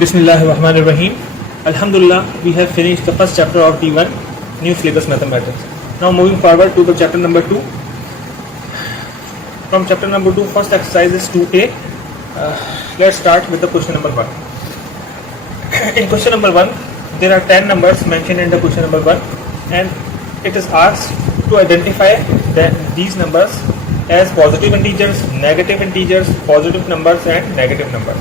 Bismillahirrahmanirrahim. Alhamdulillah, we have finished the first chapter of D1, New Syllabus Mathematics. Now moving forward to the chapter number 2. From chapter number 2, first exercise is 2A. Let's start with the question number 1. In question number 1, there are 10 numbers mentioned in the question number 1, and it is asked to identify these numbers as positive integers, negative integers, positive numbers and negative numbers.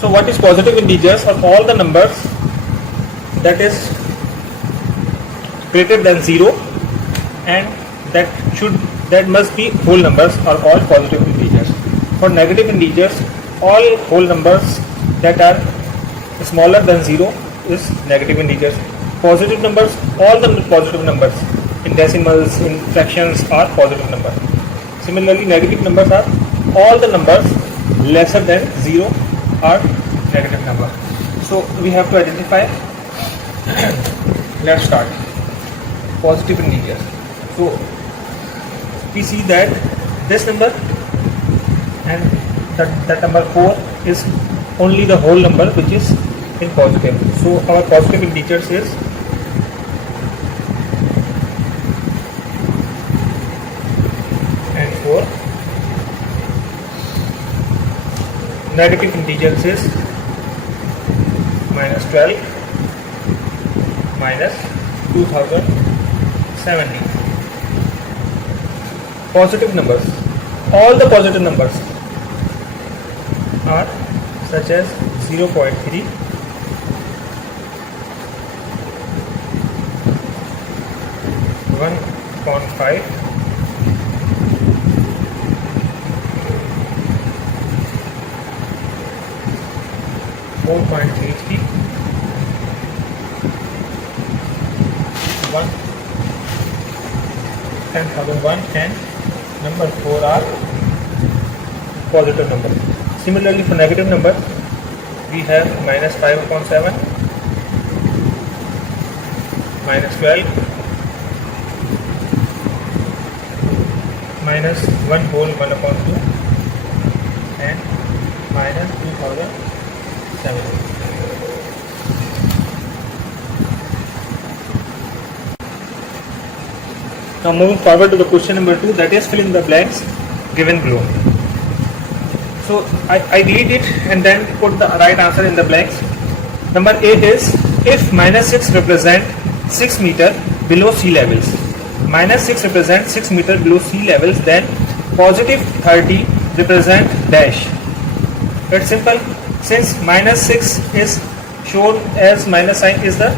So what is positive integers? Are all the numbers that is greater than 0 and that must be whole numbers are all positive integers. For negative integers, all whole numbers that are smaller than 0 is negative integers. Positive numbers, all the positive numbers in decimals, in fractions are positive numbers. Similarly, negative numbers are all the numbers lesser than 0 are negative number. So we have to identify. Let's start. Positive integers. So we see that this number and that number 4 is only the whole number which is in positive. So our positive integers is and 4. Negative integers is minus 12 minus 2070. Positive numbers, all the positive numbers are such as 0.3, 1.5, 4.33, 10,001 and number 4 are positive numbers. Similarly, for negative numbers, we have minus 5 upon 7, minus 12, minus 1 whole 1 upon 2 and minus 2070. Now moving forward to the question number 2, that is fill in the blanks given below. So I read it and then put the right answer in the blanks. Number A is, if minus 6 represent 6 meter below sea levels, minus 6 represent 6 meter below sea levels, then positive 30 represent dash. It's simple. Since minus 6 is shown as minus sign is the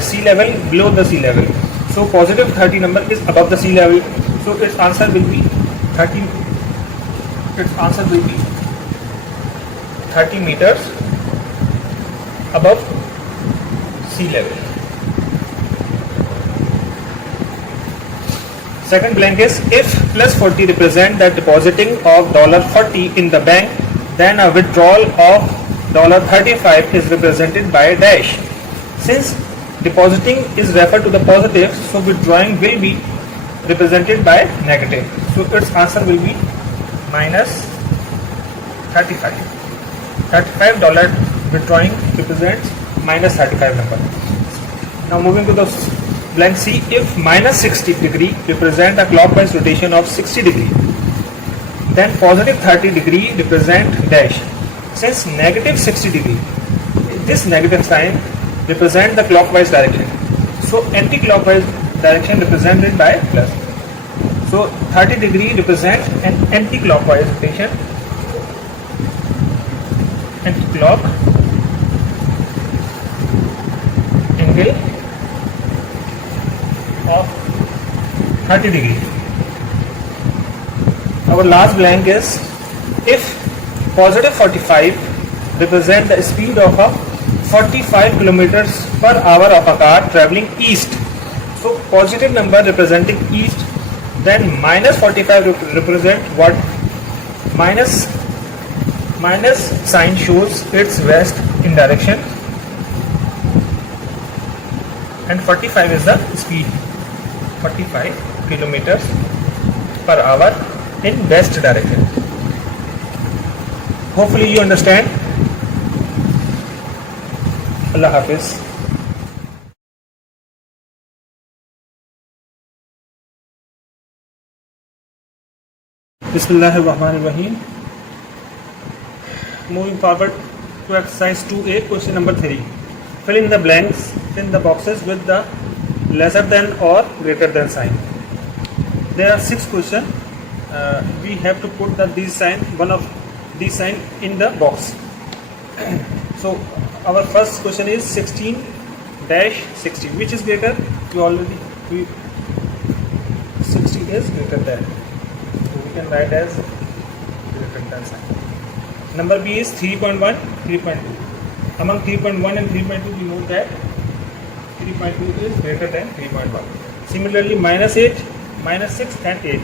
sea level below the sea level. So positive 30 number is above the sea level. So its answer will be 30. Its answer will be 30 meters above sea level. Second blank is, if plus 40 represent the depositing of $40 in the bank, then a withdrawal of $35 is represented by a dash. Since depositing is referred to the positive, so withdrawing will be represented by negative. So its answer will be minus 35. $35 withdrawing represents minus 35 number. Now moving to the blank C, if minus 60 degree represent a clockwise rotation of 60 degree, then positive 30 degree represent dash. Since negative 60 degree, this negative sign represent the clockwise direction. So anti-clockwise direction represented by plus. So 30 degree represent an anti-clockwise rotation. Anti-clock angle of 30 degree. Our last blank is, if positive 45 represent the speed of a 45 kilometers per hour of a car traveling east. So positive number representing east, then minus 45 represent what? Minus sign shows its west in direction, and 45 is the speed, 45 kilometers per hour in west direction. Hopefully you understand. Allah Hafiz. Bismillahirrahmanirrahim. Moving forward to exercise 2A, question number 3. Fill in the blanks in the boxes with the lesser than or greater than sign. There are 6 questions. We have to put these sign, one of these sign in the box. So our first question is 16-60. Which is greater? 60 is greater than. So we can write as greater than sign. Number B is 3.1, 3.2. Among 3.1 and 3.2 we know that 3.2 is greater than 3.1. Similarly, -8, -6 and 8.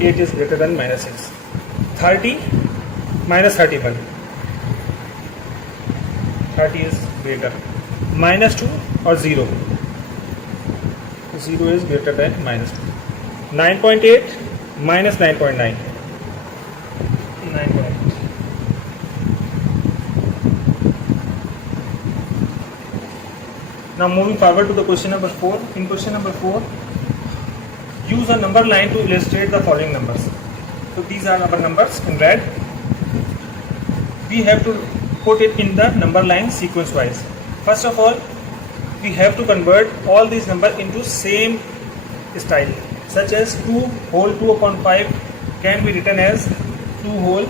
8 is greater than -6. 30, -31. 30 is greater. -2 or 0. 0 is greater than -2. 9.8, -9.9. 9.8. Now moving forward to the question number 4. In question number 4, use a number line to illustrate the following numbers. So these are our numbers in red. We have to put it in the number line sequence wise. First of all, we have to convert all these numbers into same style, such as 2 whole 2 upon 5 can be written as 2 whole,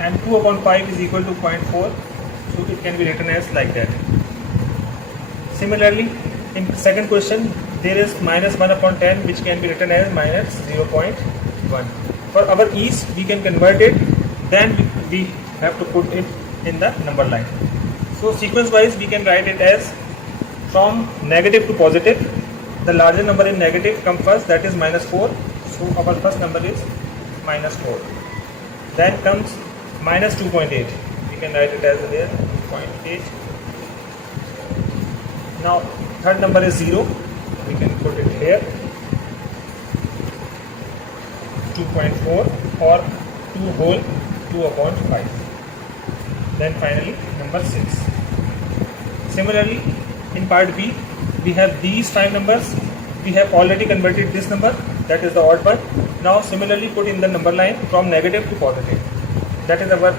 and 2 upon 5 is equal to 0.4, so it can be written as like that. Similarly, in second question, there is -1 upon 10 which can be written as -0.1. For our ease, we can convert it, then we have to put it in the number line. So sequence wise we can write it as from negative to positive. The larger number in negative comes first, that is -4. So our first number is -4. Then comes -2.8. We can write it as there 2.8. Now third number is 0. We can put it here. 2.4 or 2 whole 2 upon 5. Then finally number 6. Similarly, in part B, we have these 5 numbers. We have already converted this number, that is the odd one. Now similarly put in the number line from negative to positive. That is our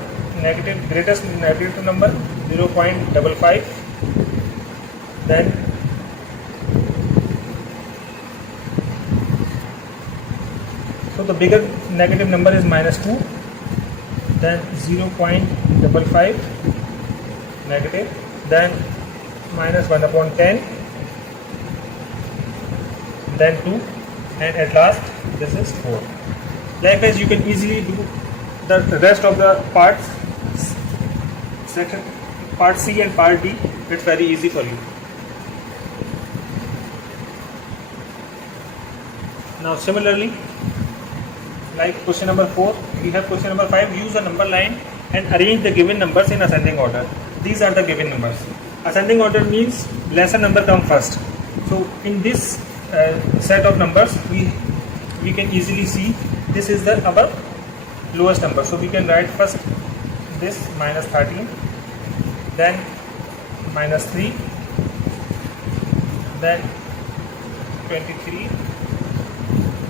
greatest negative number, 0.55. Then so the bigger negative number is -2. Then 0.55 negative. Then -1 upon 10. Then 2, and at last this is 4. Likewise, you can easily do the rest of the parts, section part C and part D. It's very easy for you. Now similarly, like question number 4, we have question number 5. Use a number line and arrange the given numbers in ascending order. These are the given numbers. Ascending order means lesser number come first. So in this set of numbers, we can easily see this is our lowest number. So we can write first this -13, then -3, then 23,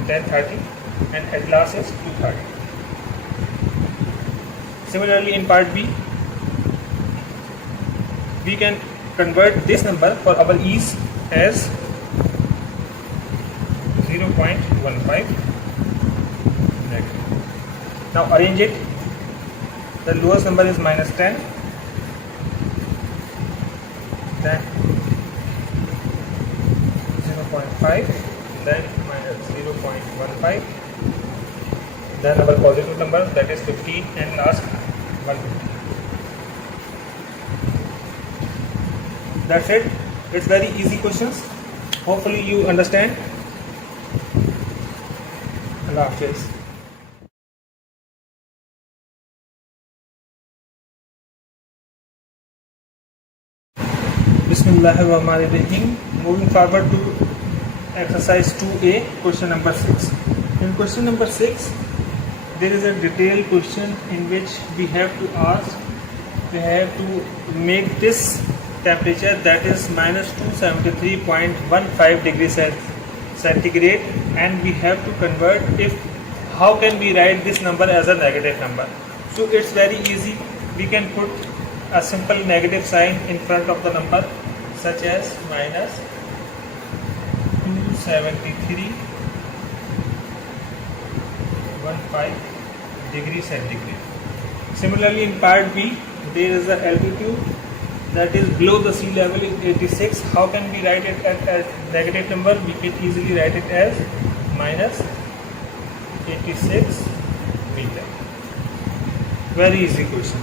then 30, and at last is 230. Similarly, in part B, we can convert this number for our ease as 0.15. Now arrange it. The lowest number is -10, then 0.5, then -0.15, then our positive number, that is 15, and last 150. That's it. It's very easy questions. Hopefully you understand. Allah Hafiz. Bismillahirrahmanirrahim. Moving forward to exercise 2A, question number 6. In question number 6, there is a detailed question in which we have to make this temperature, that is minus 273.15 degrees centigrade, and we have to convert how can we write this number as a negative number. So it's very easy. We can put a simple negative sign in front of the number, such as minus 273.15 degrees centigrade. Similarly, in part B, there is the altitude that is below the sea level is 86. How can we write it as negative number? We can easily write it as minus 86 meter. Very easy question.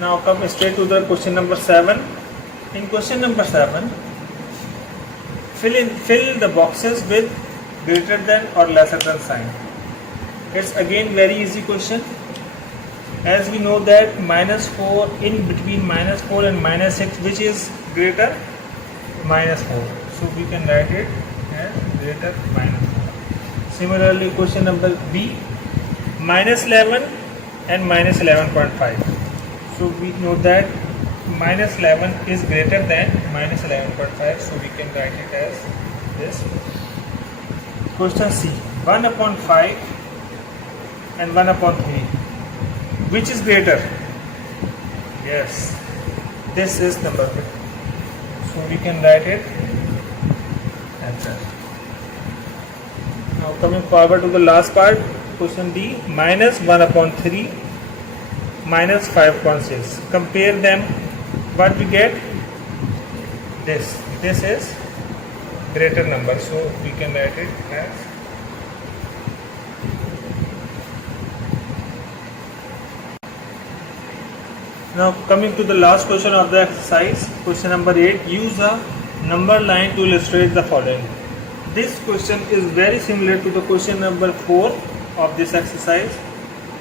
Now come straight to the question number 7. In question number 7, fill the boxes with greater than or lesser than sign. It's again very easy question. As we know that minus 4, in between minus 4 and minus 6, which is greater? Minus 4. So we can write it as greater minus 4. Similarly, question number B, minus 11 and minus 11.5. So we know that minus 11 is greater than minus 11.5. So we can write it as this. Question C, 1 upon 5 and 1 upon 3. Which is greater? Yes, this is number 3. So we can write it as that. Now coming forward to the last part, question D, minus 1 upon 3 minus 5.6. Compare them. What we get? This is greater number. So we can write it as Now coming to the last question of the exercise, question number 8, use a number line to illustrate the following. This question is very similar to the question number 4 of this exercise.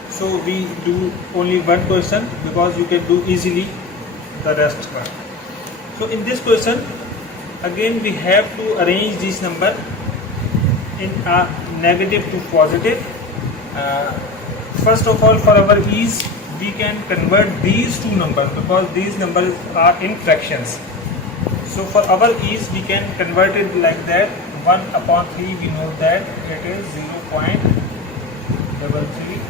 So we do only one question because you can do easily the rest one. So in this question, again we have to arrange this number in a negative to positive. First of all, for our ease, we can convert these two numbers because these numbers are in fractions. So for our ease, we can convert it like that. 1 upon 3, we know that it is 0.33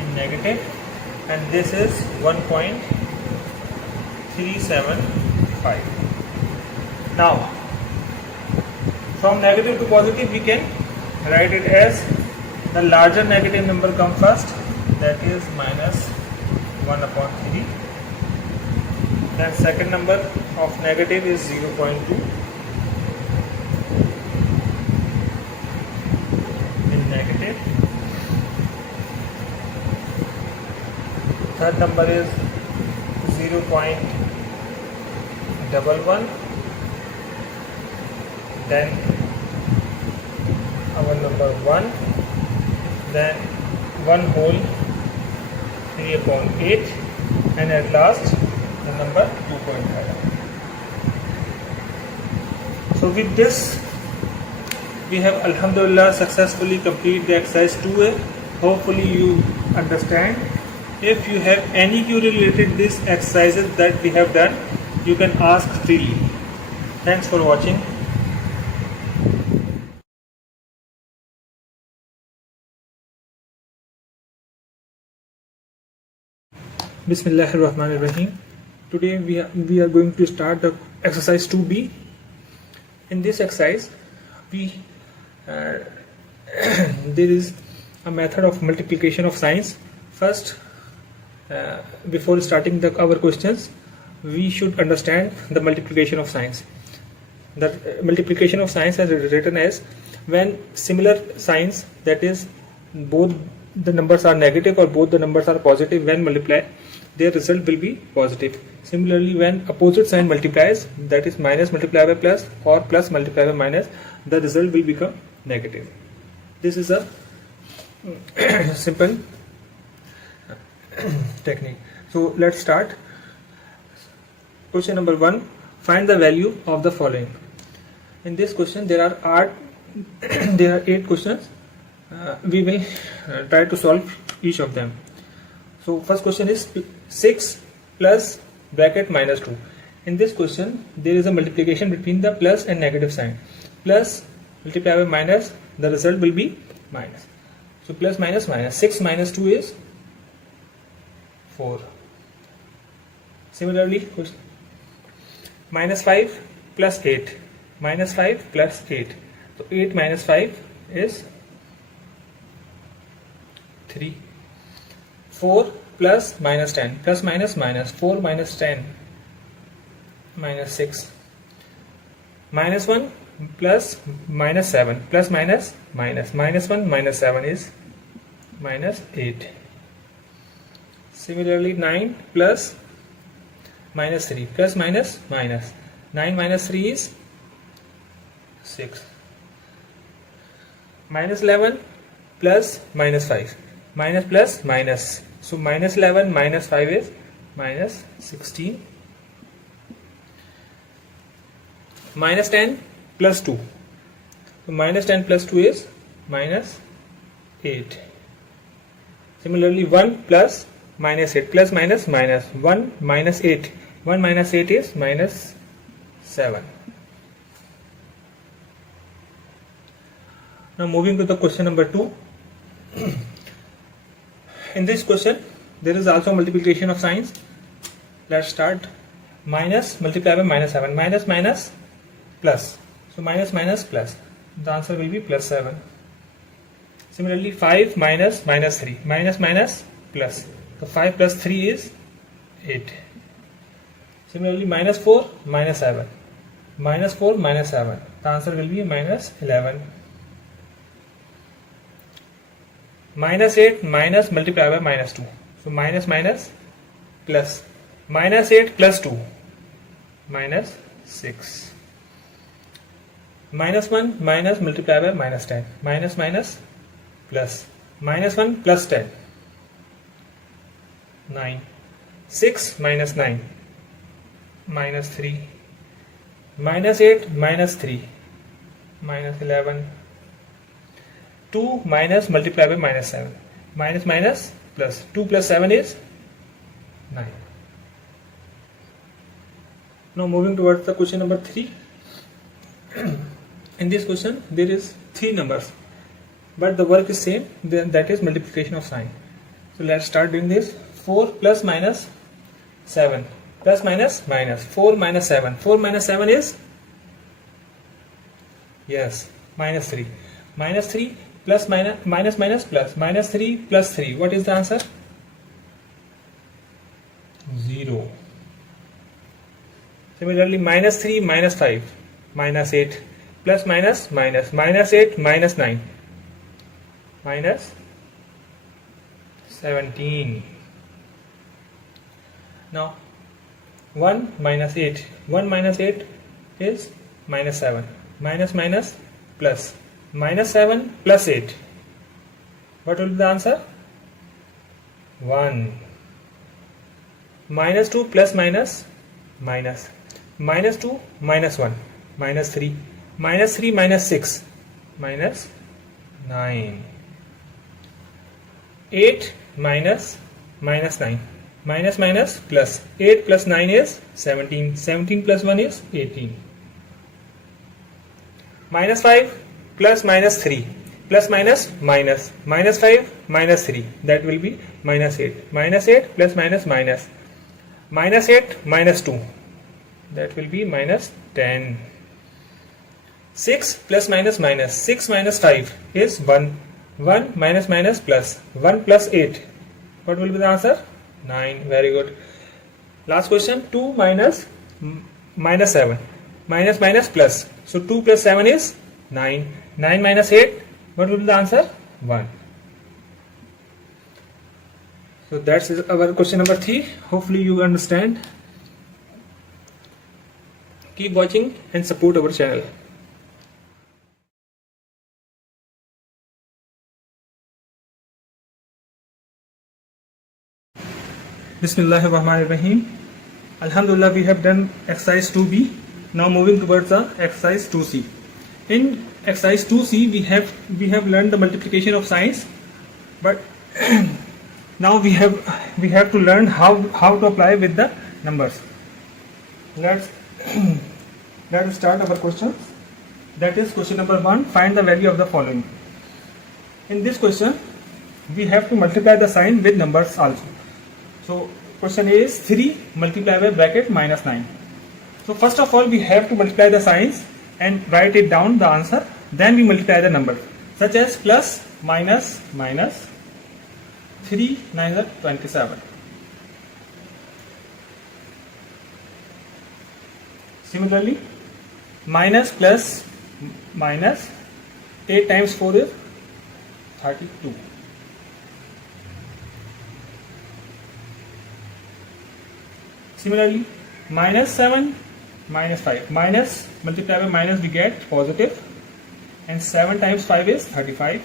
in negative, and this is 1.375. Now, from negative to positive, we can write it as the larger negative number come first, that is minus 1 upon 3. Then second number of negative is 0.2 in negative. Third number is 0.11. Then our number 1. Then 1 whole 3 upon 8, and at last the number 2.5. So with this, we have alhamdulillah successfully completed the exercise 2A. Hopefully you understand. If you have any query related to these exercises that we have done, you can ask freely. Thanks for watching. Bismillahirrahmanirrahim. Today we are going to start the exercise 2B. In this exercise, there is a method of multiplication of signs. First, before starting our questions, we should understand the multiplication of signs. The multiplication of signs is written as when similar signs, that is both the numbers are negative or both the numbers are positive, when multiplied, their result will be positive. Similarly, when opposite sign multiplies, that is minus multiplied by plus or plus multiplied by minus, the result will become negative. This is a simple technique. So let's start. Question number 1, find the value of the following. In this question there are 8 questions. we will try to solve each of them. So first question is 6 plus bracket minus 2. In this question there is a multiplication between the plus and negative sign. Plus multiplied by minus, the result will be minus. So plus minus minus, 6 minus 2 is 4. Similarly, minus 5 plus 8, minus 5 plus 8. So 8 minus 5 is 3. 4 plus minus 10, plus minus minus, 4 minus 10, minus 6. Minus 1 plus minus 7, plus minus minus, minus 1 minus 7 is minus 8. Similarly, 9 plus minus 3, plus minus minus, 9 minus 3 is 6. Minus 11 plus minus 5, minus plus minus, so minus 11 minus 5 is minus 16. Minus 10 plus 2, so minus 10 plus 2 is minus 8. Similarly, 1 plus minus 8, plus minus minus, 1 minus 8, 1 minus 8 is minus 7. Now moving to the question number 2. In this question there is also multiplication of signs. Let's start. Minus multiplied by minus 7, minus minus plus, so minus minus plus, the answer will be plus 7. Similarly, 5 minus minus 3, minus minus plus, so 5 plus 3 is 8. Similarly, minus 4 minus 7, minus 4 minus 7, the answer will be minus 11. Minus 8 minus multiplied by minus 2, so minus minus plus, minus 8 plus 2, minus 6. Minus 1 minus multiplied by minus 10, minus minus plus, minus 1 plus 10, 9. 6 minus 9, minus 3. Minus 8 minus 3, minus 11. 2 minus multiplied by minus 7, minus minus plus, 2 plus 7 is 9. Now moving towards the question number 3. In this question there is 3 numbers but the work is same, that is multiplication of sign. So let's start doing this. 4 plus minus 7, plus minus minus, 4 minus 7, 4 minus 7 is, yes, minus 3. Minus 3 plus minus, minus minus plus, minus 3 plus 3, what is the answer? 0. Similarly, minus 3 minus 5, minus 8, plus minus minus, minus 8 minus 9, minus 17. Now 1 minus 8, 1 minus 8 is minus 7, minus minus plus, minus 7 plus 8, what will be the answer? 1. Minus 2 plus minus minus, minus 2 minus 1, minus 3, minus 3 minus 6, minus 9. 8 minus minus 9, minus minus plus, 8 plus 9 is 17, 17 plus 1 is 18. Minus 5 plus minus 3, plus minus minus, minus 5 minus 3, that will be minus 8, minus 8 plus minus minus, minus 8 minus 2, that will be minus 10. 6 plus minus minus, 6 minus 5 is 1, 1 minus minus plus, 1 plus 8, what will be the answer? 9. Very good. Last question. 2 minus minus 7, minus minus plus, so 2 plus 7 is 9, 9 minus 8, what will be the answer? 1. So that's our question number 3. Hopefully you understand. Keep watching and support our channel. Bismillahirrahmanirrahim. Alhamdulillah, we have done exercise 2b. Now moving towards the exercise 2c. In exercise 2C we have learned the multiplication of signs, but now we have to learn how to apply with the numbers. Let's start our question. That is question number 1. Find the value of the following. In this question we have to multiply the sign with numbers also. So question A is 3 multiplied by bracket minus 9. So first of all we have to multiply the signs and write it down the answer. Then we multiply the numbers, such as plus, minus, minus. 3 9 are 27. Similarly, minus plus minus 8 times 4 is 32. Similarly, minus 7 minus 5. Minus multiplied by minus we get positive, and 7 times 5 is 35.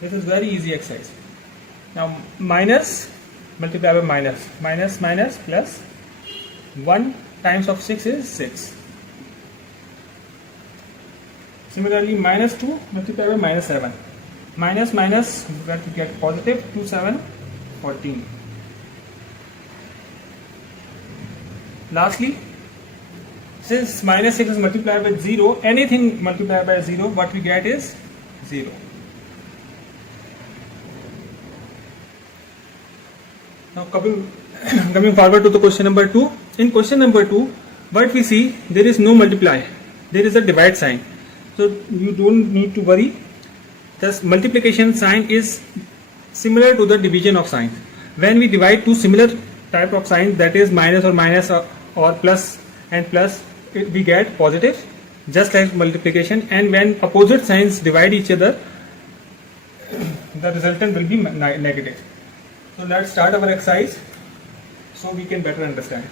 This is very easy exercise. Now minus multiplied by minus, minus minus plus 1 times of 6 is 6. Similarly, minus 2 multiplied by minus 7. Minus minus we get positive, 2 7 14. Lastly, since minus 6 is multiplied by 0, anything multiplied by 0, what we get is 0. Now coming forward to the question number 2. In question number 2, what we see, there is no multiply, there is a divide sign. So you don't need to worry. Thus multiplication sign is similar to the division of signs. When we divide two similar type of signs, that is minus or plus and plus, we get positive, just like multiplication. And when opposite signs divide each other, the resultant will be negative. So let's start our exercise so we can better understand.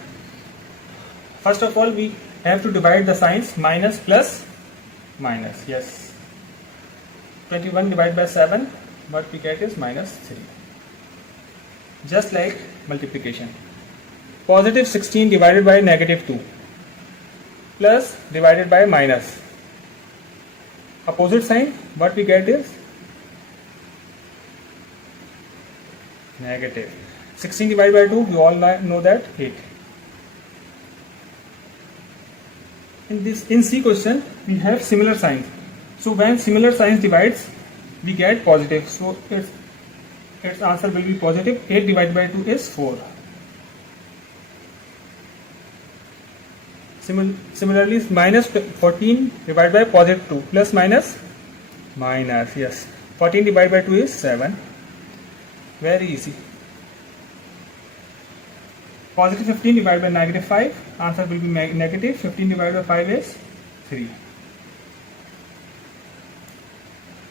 First of all, we have to divide the signs minus plus minus. Yes, 21 divided by 7, what we get is minus 3. Just like multiplication. Positive 16 divided by negative 2 plus divided by minus. Opposite sign, what we get is negative. 16 divided by 2, we all know that 8. In C question, we have similar signs. So when similar signs divides, we get positive. So its answer will be positive. 8 divided by 2 is 4. Similarly, minus 14 divided by positive 2 plus minus minus. Yes, 14 divided by 2 is 7. Very easy. Positive 15 divided by negative 5, answer will be negative. 15 divided by 5 is 3.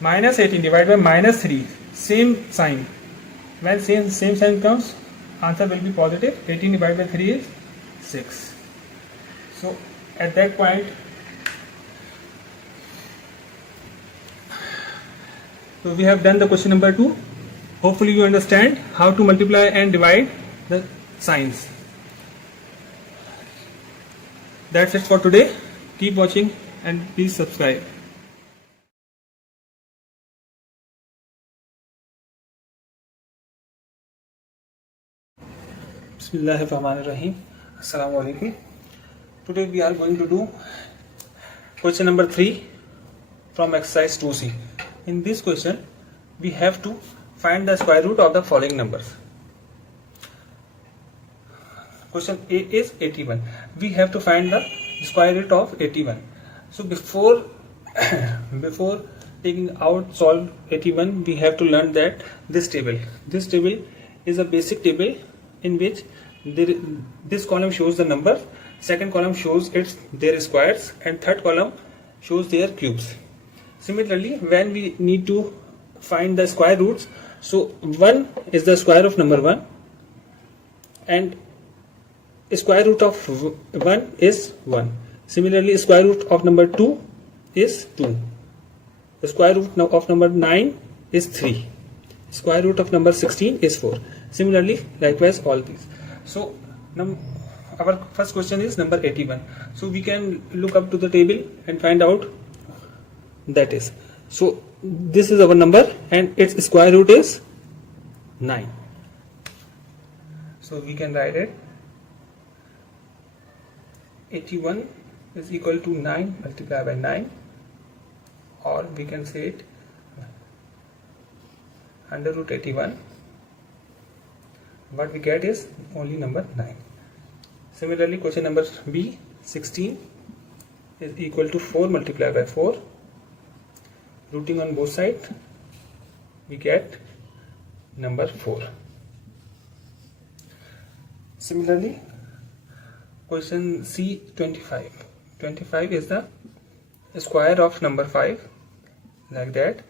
Minus 18 divided by minus 3, same sign. When same sign comes, answer will be positive. 18 divided by 3 is 6. So at that point, so we have done the question number 2. Hopefully you understand how to multiply and divide the signs. That's it for today. Keep watching and please subscribe. Bismillahirrahmanirrahim. Assalamu alaikum. Today we are going to do question number 3 from exercise 2C. In this question, we have to find the square root of the following numbers. Question A is 81. We have to find the square root of 81. So before taking out solve 81, we have to learn that this table is a basic table in which this column shows the number, second column shows their squares, and third column shows their cubes. Similarly, when we need to find the square roots, so 1 is the square of number 1 and square root of 1 is 1. Similarly, square root of number 2 is 2. The square root of number 9 is 3. Square root of number 16 is 4. Similarly, likewise all these. So our first question is number 81. So we can look up to the table and find out that is. So this is our number and its square root is 9. So we can write it 81 is equal to 9 multiplied by 9, or we can say it under root 81. What we get is only number 9. Similarly, question number B, 16 is equal to 4 multiplied by 4. Rooting on both sides, we get number 4. Similarly, question C, 25. 25 is the square of number 5, like that.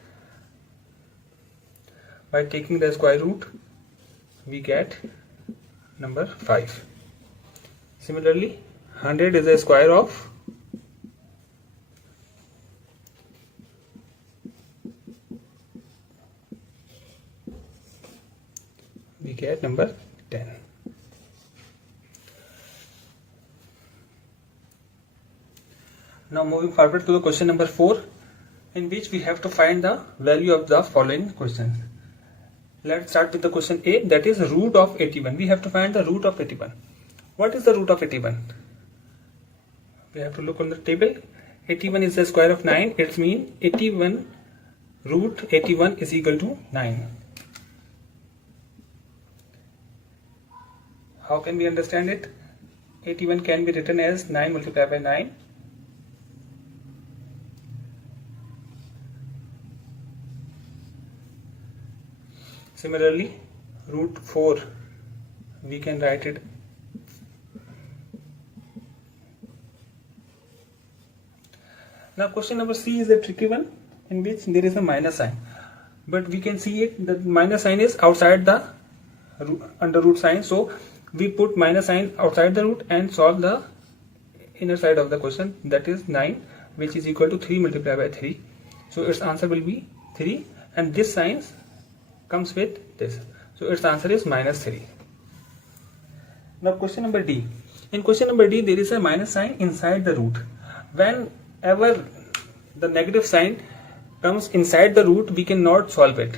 By taking the square root, we get number 5. Similarly, 100 is the square of we get number 10. Now moving forward to the question number 4, in which we have to find the value of the following questions. Let's start with the question A, that is root of 81. We have to find the root of 81. What is the root of 81? We have to look on the table. 81 is the square of 9. It means 81 root 81 is equal to 9. How can we understand it? 81 can be written as 9 multiplied by 9. Similarly, root 4, we can write it now. Question number C is a tricky one, in which there is a minus sign, but we can see it, the minus sign is outside the under root sign, so we put minus sign outside the root and solve the inner side of the question, that is 9, which is equal to 3 multiplied by 3. So its answer will be 3, and this sign comes with this, so its answer is minus 3. Now question number D. In question number D, there is a minus sign inside the root. Whenever the negative sign comes inside the root, we cannot solve it,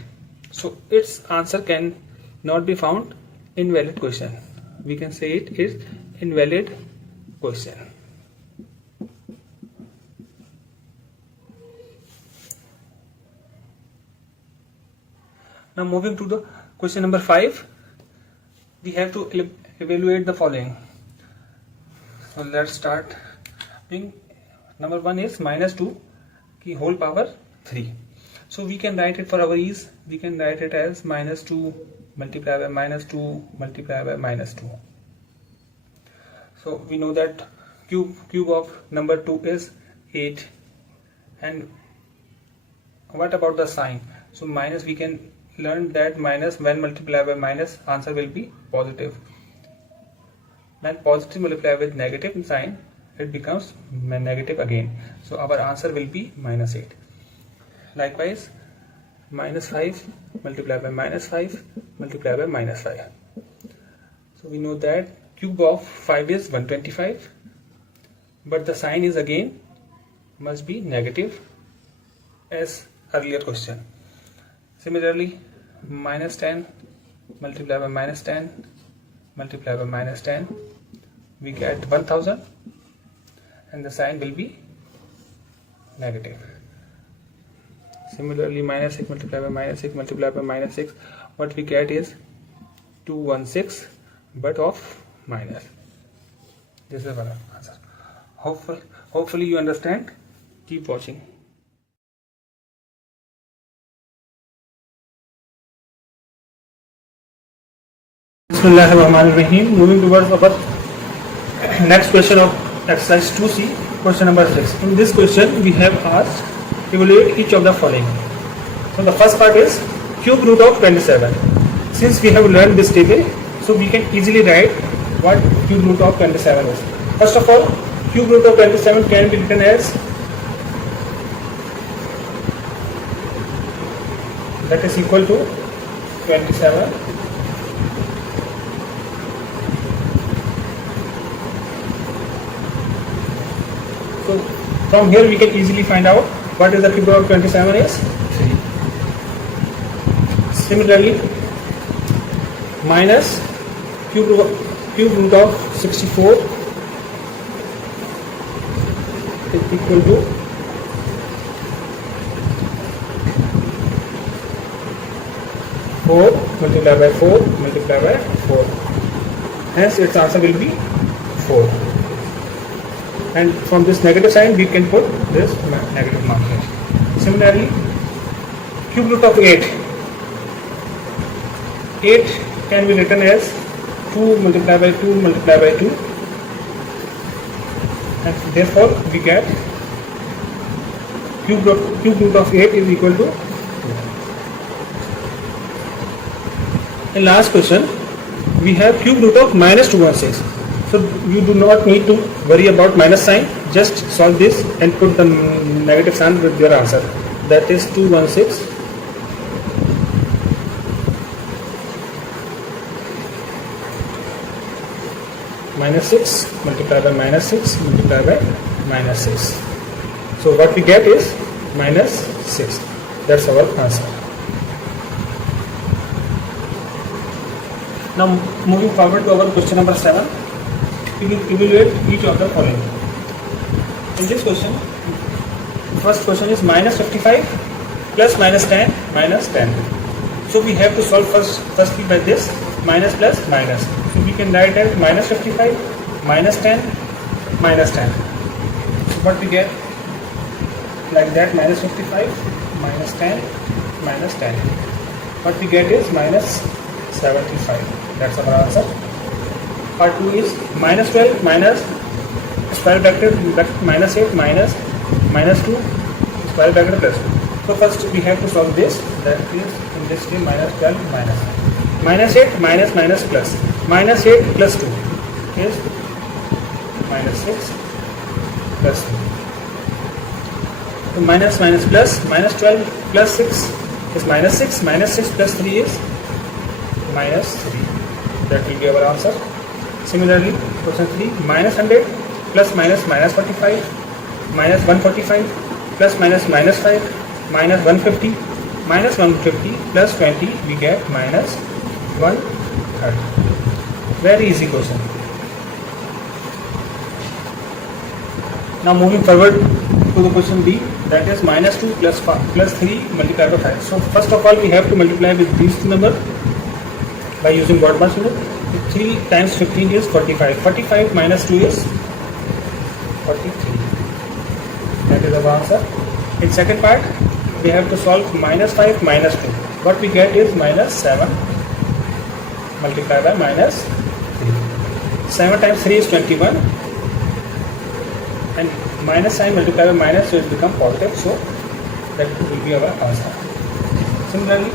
so its answer can not be found. Invalid question. We can say it is invalid question. Now moving to the question number 5, we have to evaluate the following. So let's start. Number 1 is minus 2 की whole power 3. So we can write it for our ease. We can write it as minus 2 multiplied by minus 2 multiplied by minus 2. So we know that cube of number 2 is 8. And what about the sign? So minus, we can learn that minus, when multiplied by minus, answer will be positive. When positive multiplied with negative sign, it becomes negative again. So our answer will be minus 8. Likewise, minus 5 multiplied by minus 5 multiplied by minus 5. So we know that cube of 5 is 125, but the sign is again must be negative as earlier question. Similarly, minus 10 multiplied by minus 10 multiplied by minus 10, we get 1000, and the sign will be negative. Similarly, minus 6 multiplied by minus 6 multiplied by minus 6, what we get is 216, but of minus. This is our answer. Hopefully you understand. Keep watching. Bismillahirrahmanirrahim. Moving towards our next question of exercise 2C, question number 6. In this question, we have asked evaluate each of the following. So the first part is cube root of 27. Since we have learned this table, so we can easily write what cube root of 27 is. First of all, cube root of 27 can be written as, that is equal to 27 So from here we can easily find out what is the cube root of 27 is 3. Similarly, minus cube root of 64 is equal to 4 multiplied by 4 multiplied by 4. Hence its answer will be 4. And from this negative sign we can put this negative mark here. Similarly, cube root of 8. 8 can be written as 2 multiplied by 2 multiplied by 2, and therefore we get cube root of 8 is equal to 2. In last question, we have cube root of minus 216. So you do not need to worry about minus sign, just solve this and put the negative sign with your answer. That is 216 minus 6 multiplied by minus 6 multiplied by minus 6. So what we get is minus 6. That's our answer. Now moving forward to our question number 7, we will evaluate each of the following. In this question, first question is minus 55 plus minus 10 minus 10. So we have to solve firstly by this minus plus minus. So we can write as minus 55 minus 10 minus 10. So what we get like that, minus 55 minus 10 minus 10. What we get is minus 75. That's our answer. Part 2 is minus 12 minus square bracket minus 8 minus 2 square bracket plus 2. So first we have to solve this. That is in this way minus 12 minus 8 minus plus minus 8 plus 2 is minus 6 plus 2. So minus plus minus 12 plus 6 is minus 6 plus 3 is minus 3. That will be our answer. Similarly, question 3, minus 100 plus minus 45 minus 145 plus minus 5 minus 150 plus 20, we get minus 130. Very easy question. Now moving forward to the question B, that is minus 2 plus 3 multiplied by 5. So first of all we have to multiply with these two numbers by using broad branch unit. 3 times 15 is 45. 45 minus 2 is 43. That is our answer. In second part, we have to solve minus 5 minus 2. What we get is minus 7 multiplied by minus 3. 7 times 3 is 21. And minus sign multiplied by minus, so it becomes positive. So that will be our answer. Similarly,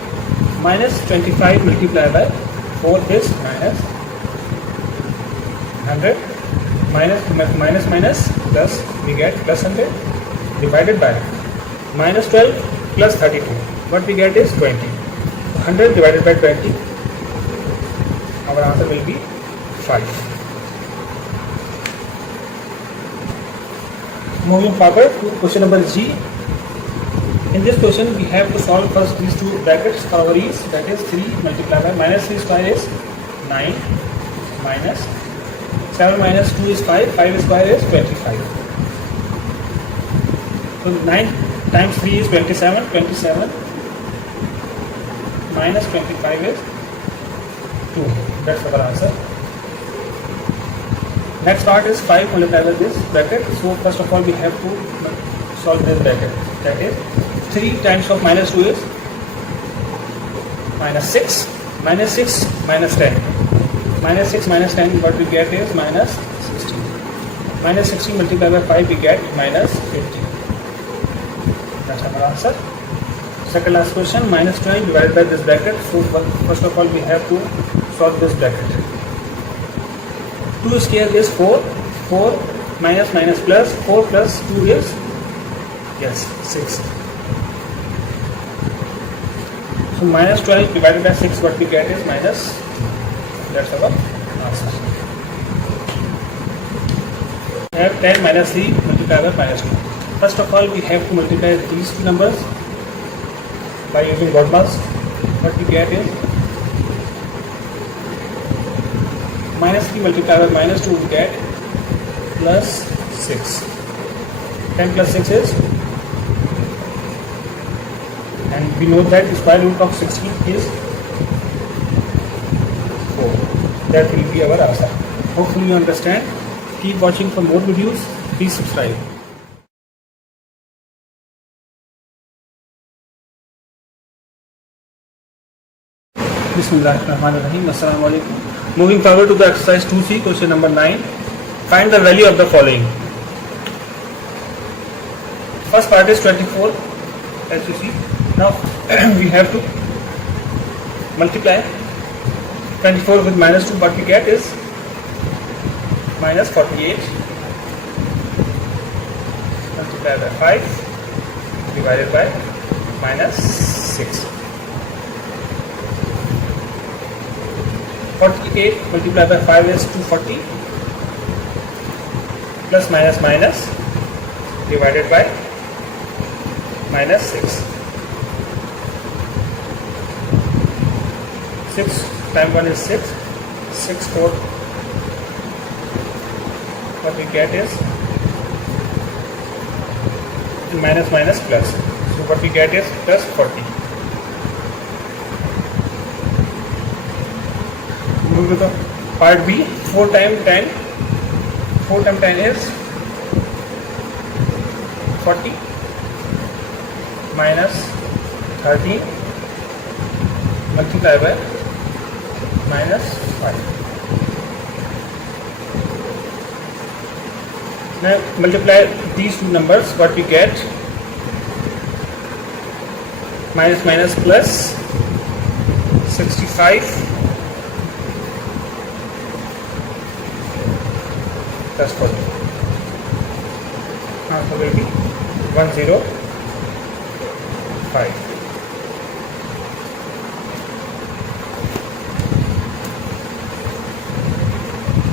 minus 25 multiplied by 4 is minus 100, minus plus, we get plus 100 divided by minus 12 plus 32. What we get is 20. 100 divided by 20, our answer will be 5. Moving forward to question number G. In this question, we have to solve first these two brackets for our ease. That is 3 multiplied by minus 3 square is 9 minus 7 minus 2 is 5. 5 square is 25. So 9 times 3 is 27. 27 minus 25 is 2. That's our answer. Next part is 5 multiplied by this bracket. So first of all we have to solve this bracket. That is 3 times of minus 2 is minus 6. Minus 6 minus 10. Minus 6 minus 10, what we get is minus 16. Minus 16 multiplied by 5, we get minus 50. That's our answer. Second last question, minus 12 divided by this bracket. So first of all we have to solve this bracket. 2 square is 4. 4 minus plus 4 plus 2 is 6. So minus 12 divided by 6, what we get is minus. That's our answer. We have 10 minus 3 multiply by minus 2. First of all, we have to multiply these two numbers by using modulus. What we get is minus 3 multiplied by minus 2 we get plus 6. 10 plus 6 is, and we know that the square root of 16 is 4. That will be our answer. Hopefully you understand. Keep watching for more videos. Please subscribe. Bismillahirrahmanirrahim. Assalamu alaikum. Moving forward to the exercise 2C, question number 9. Find the value of the following. First part is 24, as you see. Now we have to multiply 24 with minus 2. What we get is minus 48 multiplied by 5 divided by minus 6. 48 multiplied by 5 is 240 plus minus minus divided by minus 6. 6 times 1 is 6. 6 4. What we get is minus minus plus. So what we get is plus 40. Move to the part B. 4 times 10. 4 times 10 is 40 minus 13 multiplied by minus 5. Now multiply these two numbers. What we get? Minus minus plus 65 plus 40. Answer will be 105.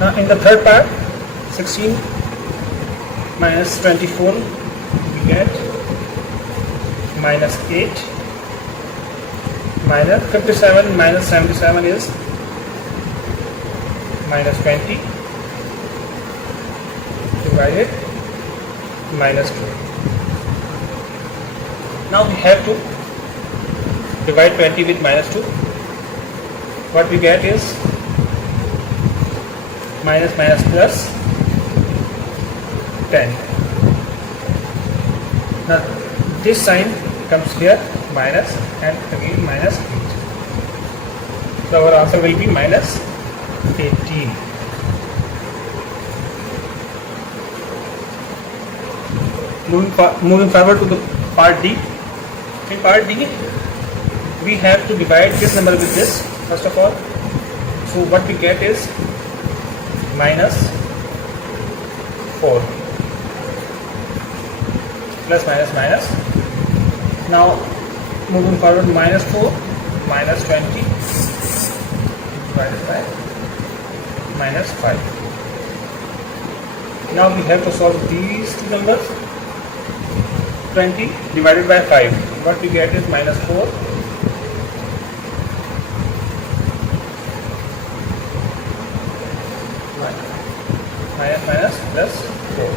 Now in the third part, 16 minus 24 we get minus 8 minus 57 minus 77 is minus 20 divided minus 2. Now we have to divide 20 with minus 2. What we get is minus minus plus 10. Now this sign comes here minus and again minus 8. So our answer will be minus 18. Moving forward to the part D. In part D, we have to divide this number with this first of all. So what we get is minus 4 plus minus minus. Now moving forward, minus 4 minus 20 divided by minus 5. Now we have to solve these two numbers. 20 divided by 5. What we get is minus 4 minus minus plus 4.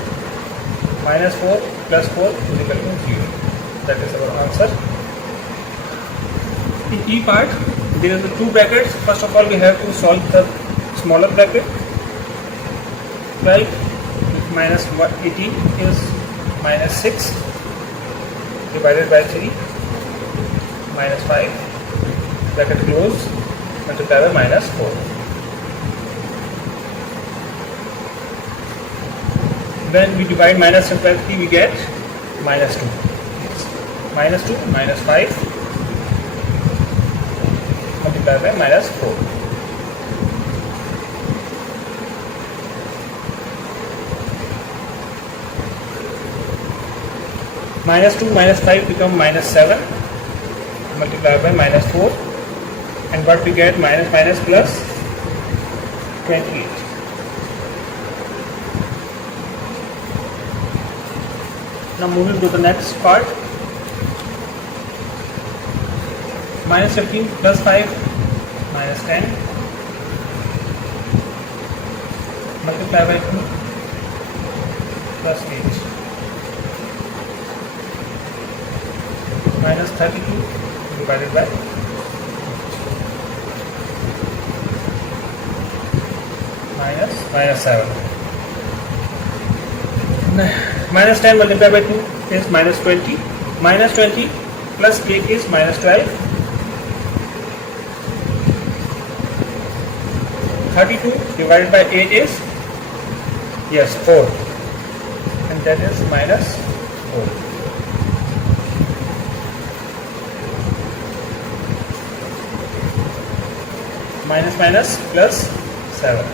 Minus 4 plus 4 is equal to 0. That is our answer. In E part, there are the two brackets. First of all, we have to solve the smaller bracket. 12 minus 18 is minus 6 divided by 3 minus 5 bracket close multiplied by minus 4. When we divide minus by 3 we get minus 2. Minus 2 minus 5 multiplied by minus 4. Minus 2 minus 5 become minus 7 multiplied by minus 4, and what we get minus minus plus 28. Now moving to the next part. Minus 15 plus 5 minus 10 multiply by 2 plus 8 minus 32 divided by minus 7. Minus 10 multiplied by 2 is minus 20. Minus 20 plus 8 is minus 12. 32 divided by 8 is, yes, 4, and that is minus 4. Minus minus plus 7.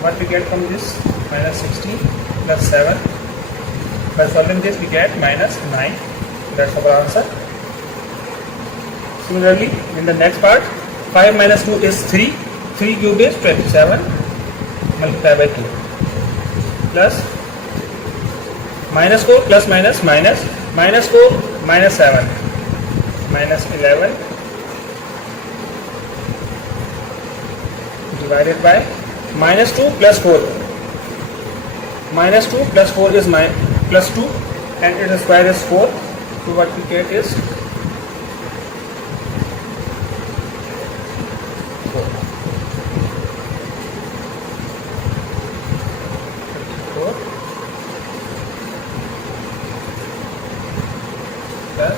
What we get from this? Minus 16 plus 7. By solving this we get minus 9. That's our answer. Similarly, in the next part, 5 minus 2 is 3. 3 cube is 27 multiplied by 2 plus minus 4 plus minus minus 4 minus 7 minus 11 divided by minus 2 plus 4. Minus 2 plus 4 is plus 2 and its square is 4. So what we get is 4 plus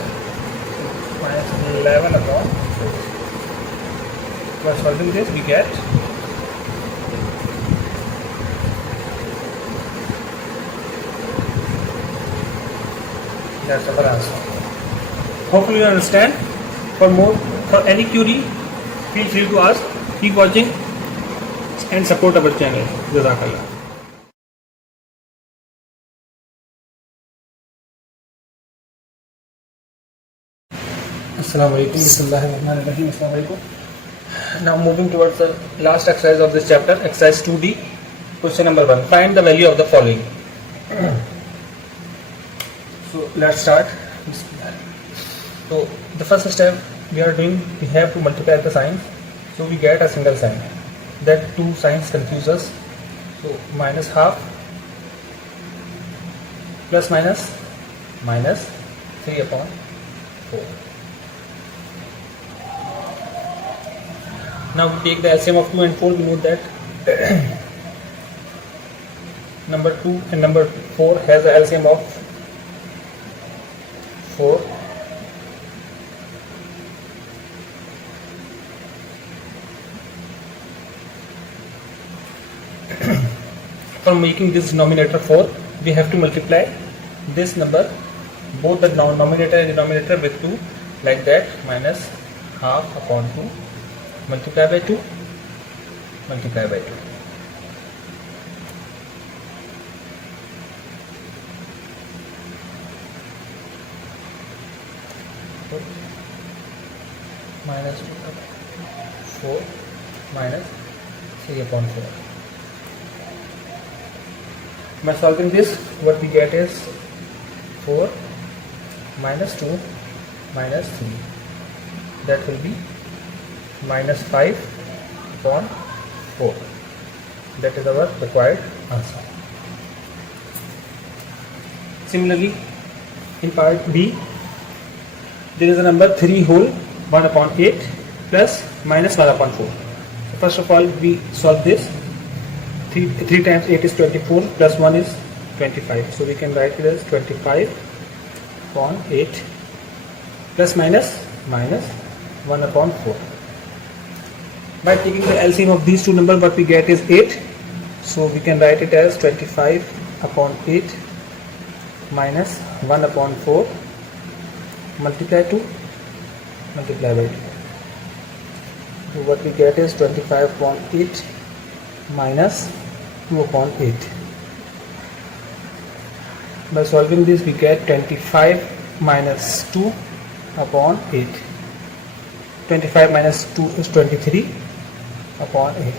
minus 11 upon 4. By solving this we get that's our answer. Hopefully you understand. For any query, feel free to ask. Keep watching and support our channel. Jazakallah. Assalamu alaikum. Bismillahirrahmanirrahim. Assalamu alaikum. Now moving towards the last exercise of this chapter, exercise 2D. Question number 1. Find the value of the following. So let's start. So the first step we are doing, we have to multiply the signs. So we get a single sign. That two signs confuse us. So minus half plus minus 3 upon 4. Now we take the LCM of 2 and 4. We know that number 2 and number 4 has a LCM of 4. For making this denominator 4, we have to multiply this number, both the numerator and denominator, with 2, like that. Minus half upon 2 multiply by 2 multiply by 2. Minus 4 minus 3 upon 4. By solving this, what we get is 4 minus 2 minus 3. That will be minus 5 upon 4. That is our required answer. Similarly, in part B, there is a number 3 whole 1 upon 8 plus minus 1 upon 4. So first of all, we solve this. 3 times 8 is 24 plus 1 is 25. So we can write it as 25 upon 8 plus minus 1 upon 4. By taking the LCM of these two numbers, what we get is 8. So we can write it as 25 upon 8 minus 1 upon 4 multiply 2 multiply by 2. So what we get is 25 upon 8 minus 2 upon 8. By solving this, we get 25 minus 2 upon 8. 25 minus 2 is 23 upon 8.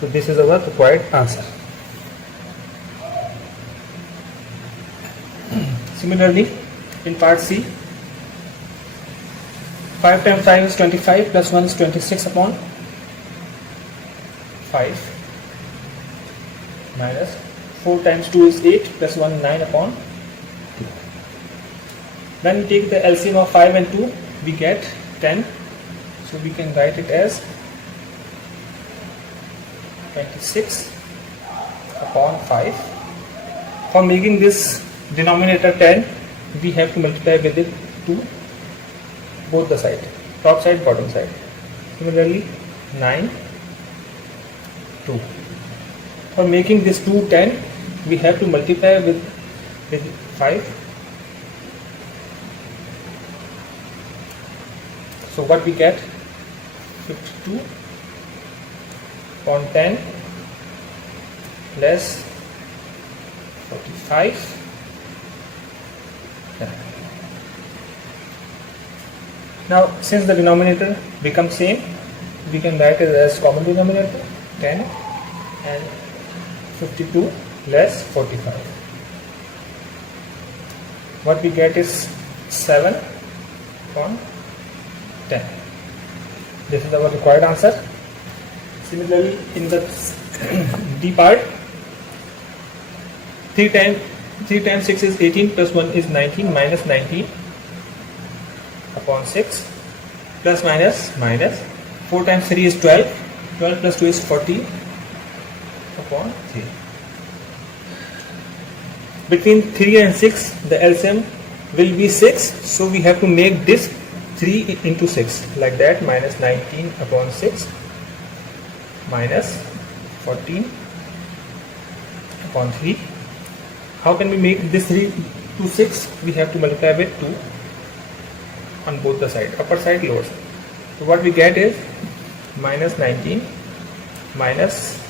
So this is our required answer. Similarly, in part C, 5 times 5 is 25 plus 1 is 26 upon 5 minus 4 times 2 is 8 plus 1 9 upon 2. Then we take the LCM of 5 and 2, we get 10. So we can write it as 26 upon 5. For making this denominator 10, we have to multiply with it 2, both the side, top side, bottom side. Similarly, 9, 2. For making this 2 10, we have to multiply with 5. So what we get? 52 upon 10 less 45. Now, since the denominator becomes same, we can write it as common denominator 10 and 52 less 45. What we get is 7 upon 10. This is our required answer. Similarly, in the D part, 3 times 6 is 18 plus 1 is 19 minus 19 upon 6 plus minus 4 times 3 is 12, 12 plus 2 is 40 upon 3. Between 3 and 6, the LCM will be 6, so we have to make this 3 into 6, like that, minus 19 upon 6 minus 14 upon 3. How can we make this 3 to 6? We have to multiply with 2 on both the side, upper side, lower side. So what we get is minus 19 minus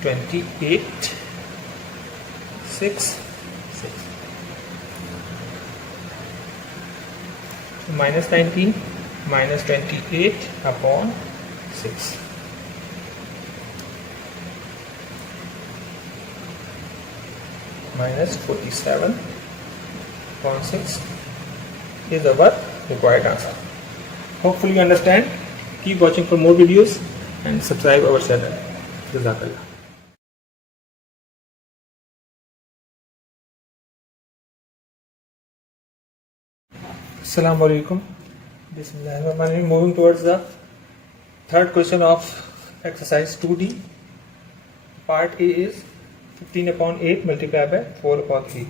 28 6 So minus 19 minus 28 upon 6. Minus 47 upon 6 is our required answer. Hopefully you understand. Keep watching for more videos and subscribe our channel. Jazakallah. Assalamu alaikum. Bismillahirrahmanirrahim. Moving towards the third question of exercise 2D. Part A is 15 upon 8 multiplied by 4 upon 3.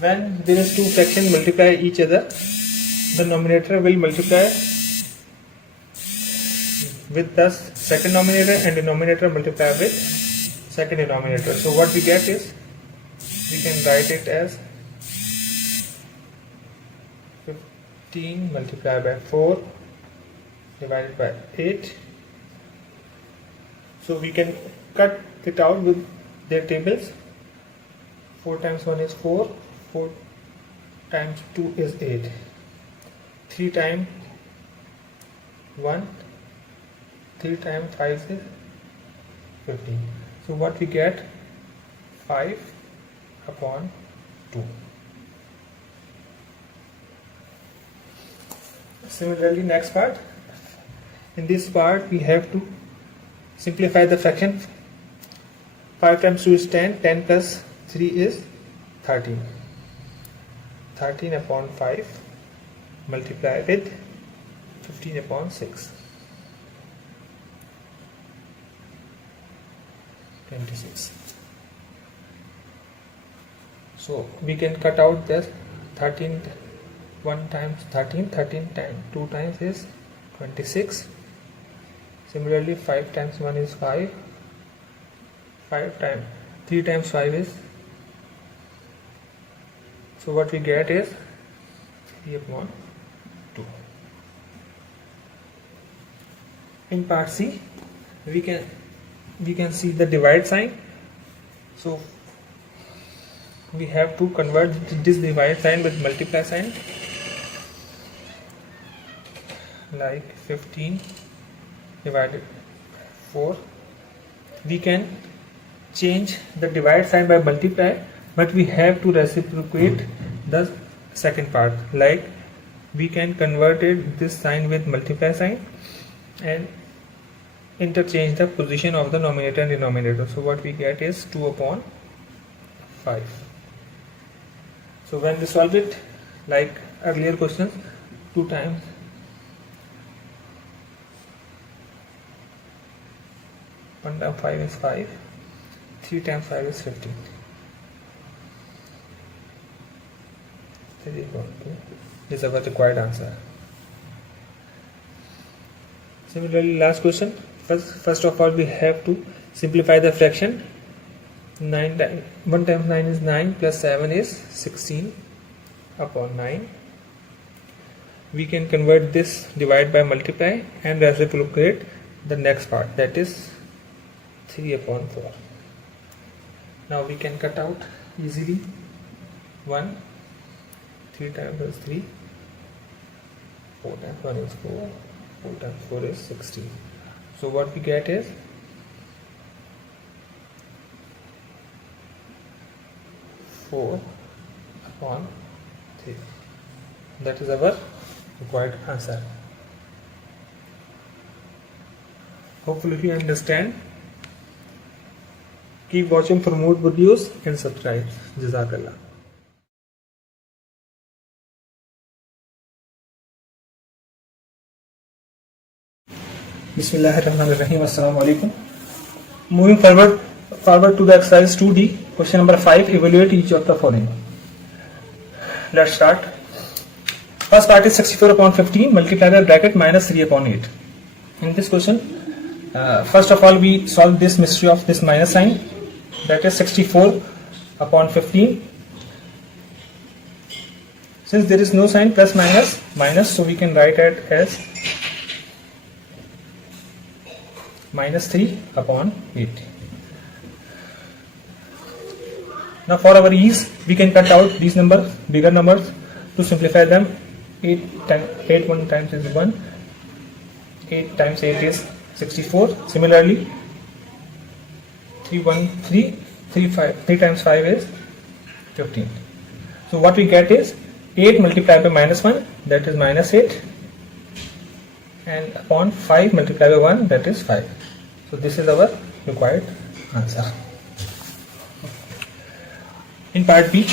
When there is two fractions multiply each other, the numerator will multiply with the second numerator and denominator multiply with second denominator. So what we get is, we can write it as 15 multiplied by 4 divided by 8. So we can cut it out with their tables. 4 times 1 is 4, 4 times 2 is 8, 3 times 1, 3 times 5 is 15. So what we get? 5 upon 2. Similarly, next part. In this part, we have to simplify the fraction. 5 times 2 is 10, 10 plus 3 is 13. 13 upon 5 multiply with 15 upon 6. 26. So we can cut out this 13, 1 times 13, 13 times 2 times is 26. Similarly, 5 times 1 is 5, 5 times 3 times 5 is, so what we get is 3 upon 2. In part C, we can see the divide sign. So we have to convert this divide sign with multiply sign, like 15 divided by 4. We can change the divide sign by multiply but we have to reciprocate the second part, like we can convert this sign with multiply sign and interchange the position of the numerator and denominator. So what we get is 2 upon 5. So when we solve it like earlier questions, 2 times 1 times 5 is 5, 3 times 5 is 15. This is our required answer. Similarly, last question. First of all, we have to simplify the fraction. 1 times 9 is 9 plus 7 is 16 upon 9. We can convert this divide by multiply and reciprocate the next part, that is 3 upon 4. Now we can cut out easily 1, 3 times is 3, 4 times 1 is 4, 4 times 4 is 16. So what we get is 4 upon 3. That is our required answer. Hopefully you understand. Keep watching for more videos and subscribe. Jazakallah. Bismillahirrahmanirrahim. Assalamu alaikum. Moving forward to the exercise 2D, question number 5. Evaluate each of the following. Let's start. First part is 64 upon 15 multiplied by bracket minus 3 upon 8. In this question, first of all we solve this mystery of this minus sign, that is 64 upon 15. Since there is no sign plus minus, so we can write it as minus 3 upon 8. Now for our ease, we can cut out these numbers, bigger numbers, to simplify them. 8 1 times is 1, 8 times 8 is 64. Similarly 3 times 5 is 15. So what we get is 8 multiplied by minus 1, that is minus 8, and upon 5 multiplied by 1, that is 5. So this is our required answer. In part B,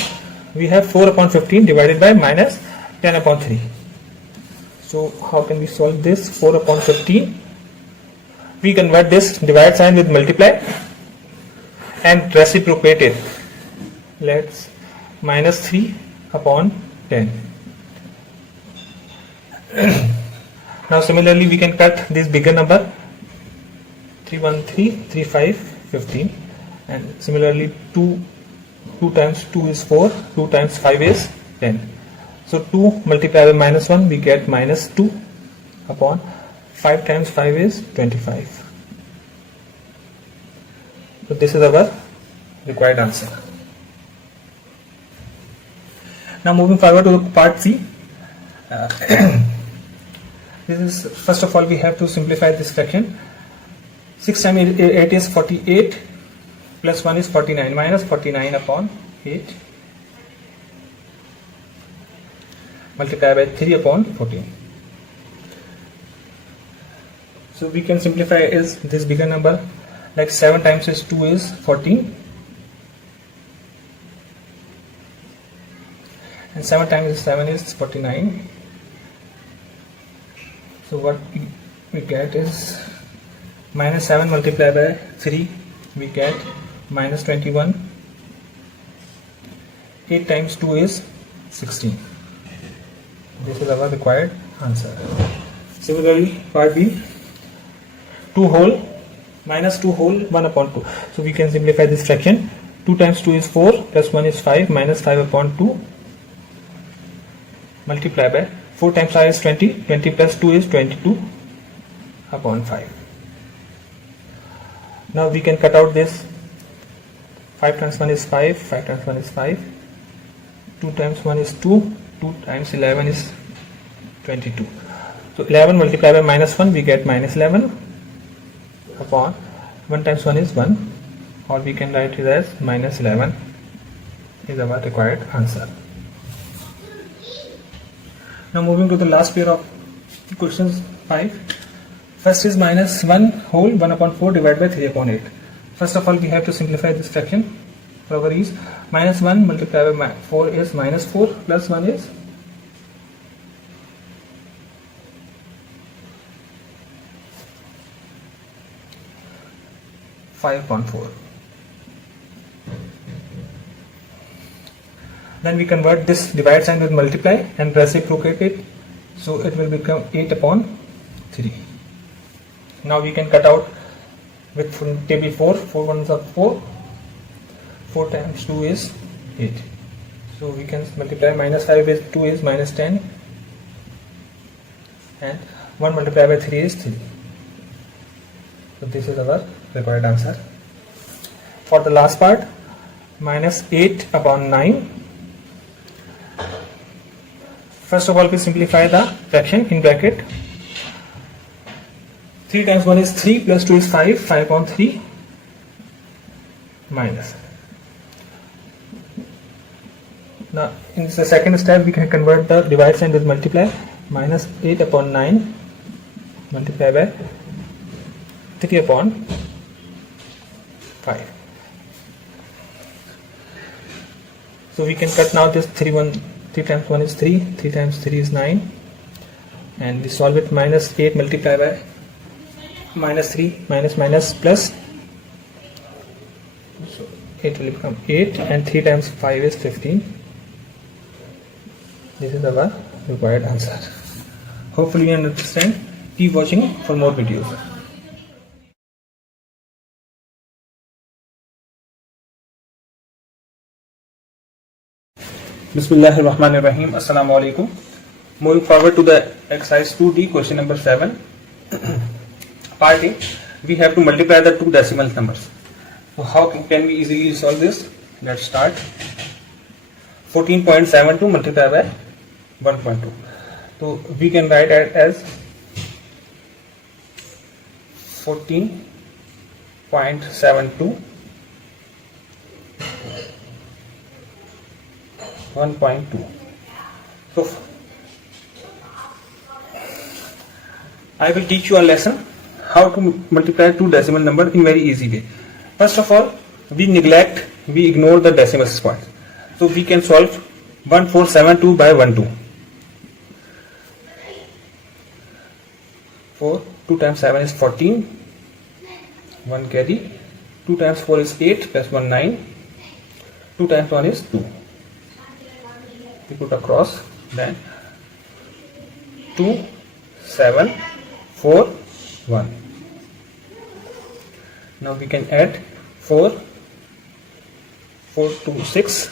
we have 4 upon 15 divided by minus 10 upon 3. So how can we solve this? 4 upon 15. We convert this divide sign with multiply and reciprocate it. Let's minus 3 upon 10. Now similarly we can cut this bigger number, 3 1 3 3 5 15, and similarly 2 times 2 is 4, 2 times 5 is 10. So 2 multiplied by minus 1, we get minus 2 upon 5 times 5 is 25. So this is our required answer. Now moving forward to part C. This is, first of all we have to simplify this fraction. 6 times 8 is 48, plus 1 is 49, minus 49 upon 8, multiplied by 3 upon 14. So we can simplify as this bigger number, like 7 times is 2 is 14, and 7 times 7 is 49. So what we get is minus 7 multiplied by 3, we get minus 21. 8 times 2 is 16. This is our required answer. Similarly, part B, 2 whole minus 2 whole 1 upon 2. So we can simplify this fraction. 2 times 2 is 4, plus 1 is 5, minus 5 upon 2, multiply by 4 times 5 is 20, 20 plus 2 is 22 upon 5. Now we can cut out this. 5 times 1 is 5, 5 times 1 is 5, 2 times 1 is 2, 2 times 11 is 22. So 11 multiplied by minus 1, we get minus 11 upon 1 times 1 is 1, or we can write it as minus 11 is our required answer. Now moving to the last pair of questions 5. First is minus 1 whole 1 upon 4 divided by 3 upon 8. First of all, we have to simplify this fraction for our ease. Minus 1 multiplied by 4 is minus 4, plus 1 is 5 upon 4. Then we convert this divide sign with multiply and reciprocate it, so it will become 8 upon 3. Now we can cut out with table 4. 4 ones are 4. 4 times 2 is 8. So we can multiply minus 5 with 2 is minus 10, and 1 multiplied by 3 is 3. So this is our required answer. For the last part, minus 8 upon 9. First of all, we simplify the fraction in bracket. 3 times 1 is 3, plus 2 is 5, 5 upon 3 minus. Now in the second step, we can convert the divide sign with multiply. Minus 8 upon 9 multiplied by 3 upon 5. So we can cut now this 3 times 1 is 3, 3 times 3 is 9, and we solve it. Minus 8 multiplied by minus 3, minus minus plus, so it will become 8, and 3 times 5 is 15. This is our required answer. Hopefully you understand. Keep watching for more videos. Bismillahirrahmanirrahim. Assalamu alaikum. Moving forward to the exercise 2D, question number 7. Part A, we have to multiply the two decimal numbers. So how can we easily solve this? Let's start. 14.72 multiplied by 1.2. So we can write it as 14.72 1.2. So I will teach you a lesson how to multiply two decimal number in very easy way. First of all, we ignore the decimal points. So we can solve 1472 by 12. 2 times 7 is 14, 1 carry, 2 times 4 is 8, plus 1 9, 2 times 1 is 2. We put across, then 2, 7, 4, 1. Now we can add 4, 4, 2, 6,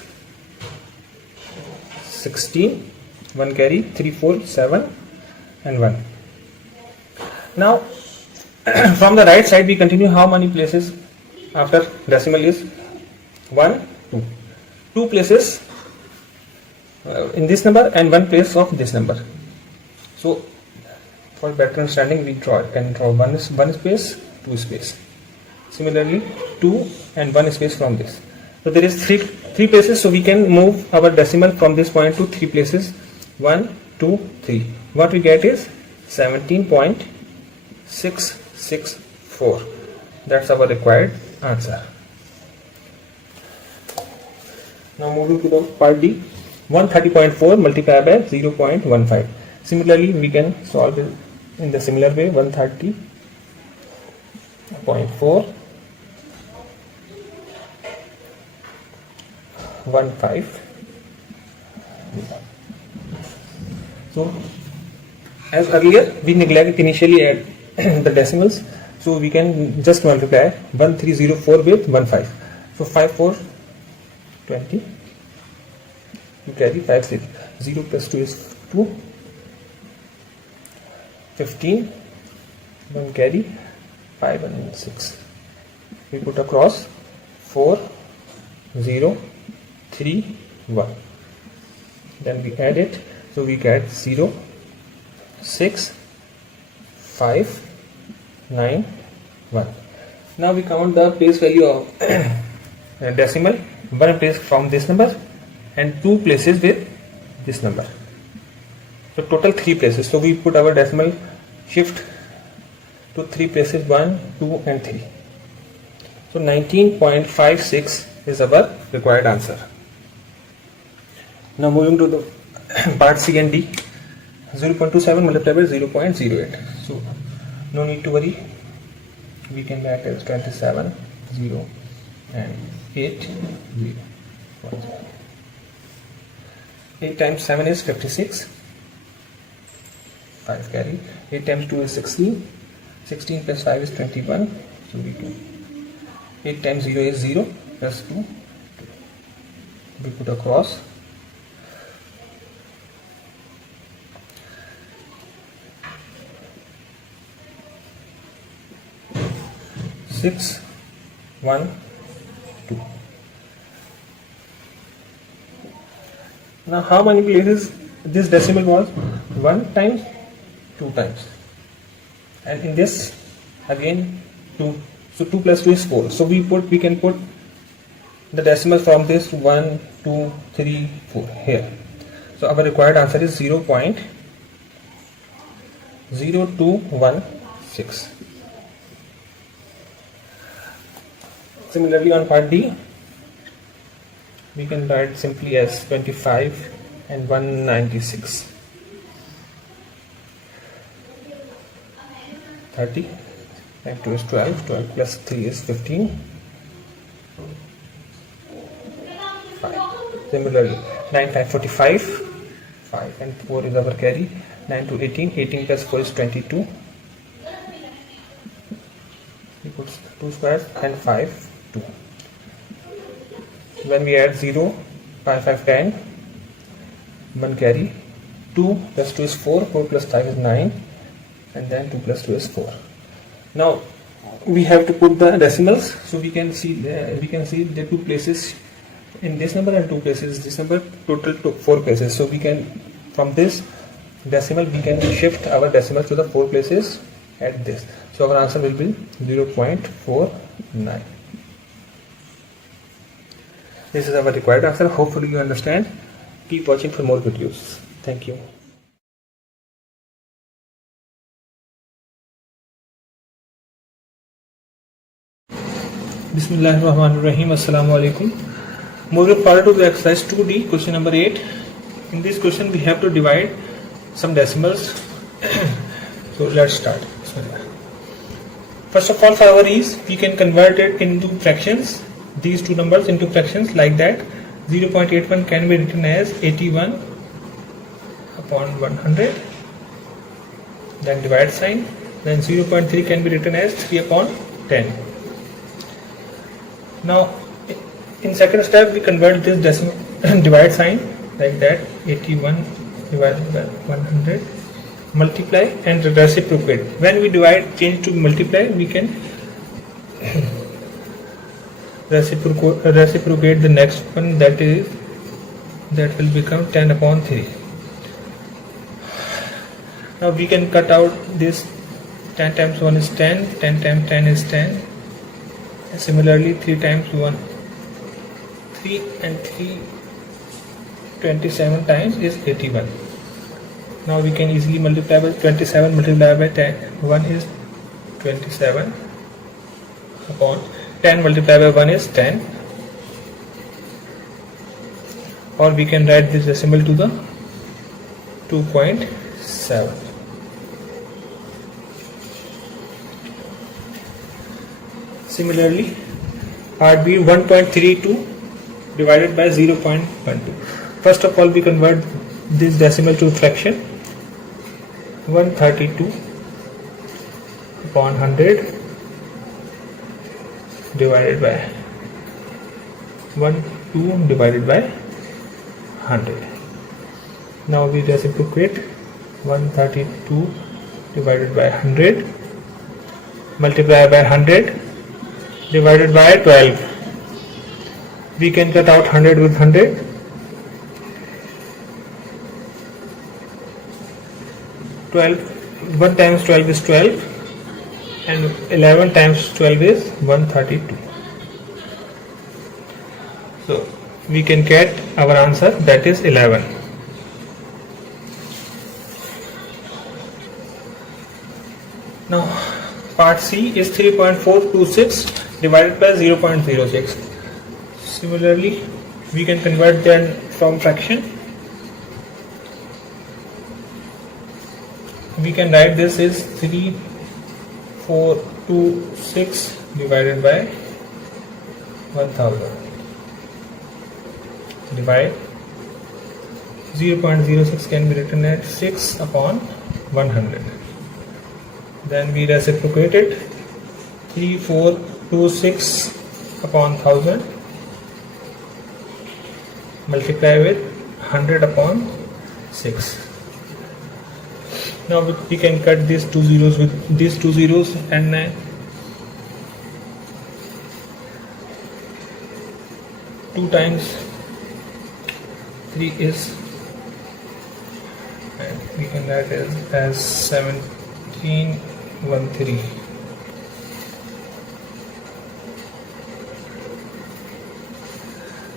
16, 1 carry, 3, 4, 7 and 1. Now from the right side we continue. How many places after decimal is 1, 2. 2 places in this number and 1 place of this number. So for better understanding, we can draw one space, 2 space. Similarly 2 and 1 space from this. So there is three places, so we can move our decimal from this point to 3 places. 1, 2, 3. What we get is 17.664. That's our required answer. Now moving to the part D. 130.4 multiplied by 0.15. Similarly, we can solve it in the similar way. 130.4 15. So as earlier, we neglected initially at the decimals, so we can just multiply 1304 with 15. So 5 4 20. You carry 5 6. 0 plus 2 is 2. 15. 1 carry 5 and 6. We put across 4 0 3 1. Then we add it, so we get 0 6 5 9 1. Now we count the place value of decimal. one place from this number and 2 places with this number. So total 3 places. So we put our decimal shift to 3 places, 1, 2 and 3. So 19.56 is our required answer. Now moving to the part C and D. 0.27 multiplied by 0.08. So no need to worry. We can write as 27, 0 and 8, 0. 8 times 7 is 56. 5 carry. 8 times 2 is 16. 16 plus 5 is 21. So we can 8 times 0 is 0 plus 2. We put a cross. 6, 1, 2. Now how many places this decimal was? 1 times, 2 times, and in this again 2. So 2 plus 2 is 4. So we can put the decimal from this 1, 2, 3, 4 here. So our required answer is 0.0216. Similarly on part D, we can write simply as 25 and 196. 30 and 2 is 12. 12 plus 3 is 15. 5. Similarly 9, 5, 45. 5 and 4 is our carry. 9 to 18. 18 plus 4 is 22. We put 2 squares and 5. 2. When we add 0, 5, 5, 10, 1 carry, 2 plus 2 is 4, 4 plus 5 is 9, and then 2 plus 2 is 4. Now we have to put the decimals, so we can see the 2 places in this number and 2 places this number, total 4 places. So we can, from this decimal, we can shift our decimals to the 4 places at this. So our answer will be 0.49. This is our required answer. Hopefully you understand. Keep watching for more videos. Thank you. Bismillahirrahmanirrahim. Assalamu alaikum. Moving forward to the exercise 2D, question number 8. In this question we have to divide some decimals. So let's start. First of all, for our ease, we can convert it into fractions. These two numbers into fractions like that. 0.81 can be written as 81 upon 100, then divide sign. Then 0.3 can be written as 3 upon 10. Now in second step we convert this decimal divide sign like that. 81 divided by 100, multiply and reciprocate. When we divide, change to multiply, we can reciprocate the next one, that will become 10 upon 3. Now we can cut out this. 10 times 1 is 10, 10 times 10 is 10. Similarly 3 times 1, 3 and 3, 27 times is 81. Now we can easily multiply by 27 multiplied by 10. 1 is 27 upon 10 multiplied by 1 is 10. Or we can write this decimal to the 2.7. Similarly, part B, 1.32 divided by 0.12. First of all, we convert this decimal to fraction. 132 upon 100 divided by 1, 2 divided by 100. Now we reciprocate. 132 divided by 100 multiplied by 100 divided by 12. We can cut out 100 with 100. 12, 1 times 12 is 12, and 11 times 12 is 132. So So we can get our answer, that is 11. Now part C is 3.426 divided by 0.06. Similarly, we can convert them from fraction. We can write this is 3426 divided by 1000. Divide 0.06 can be written as 6 upon 100. Then we reciprocate it, 3426 upon 1000 multiply with 100 upon 6. Now we can cut these two zeros with these two zeros, and 2 times 3 is, and we can write it as 1713.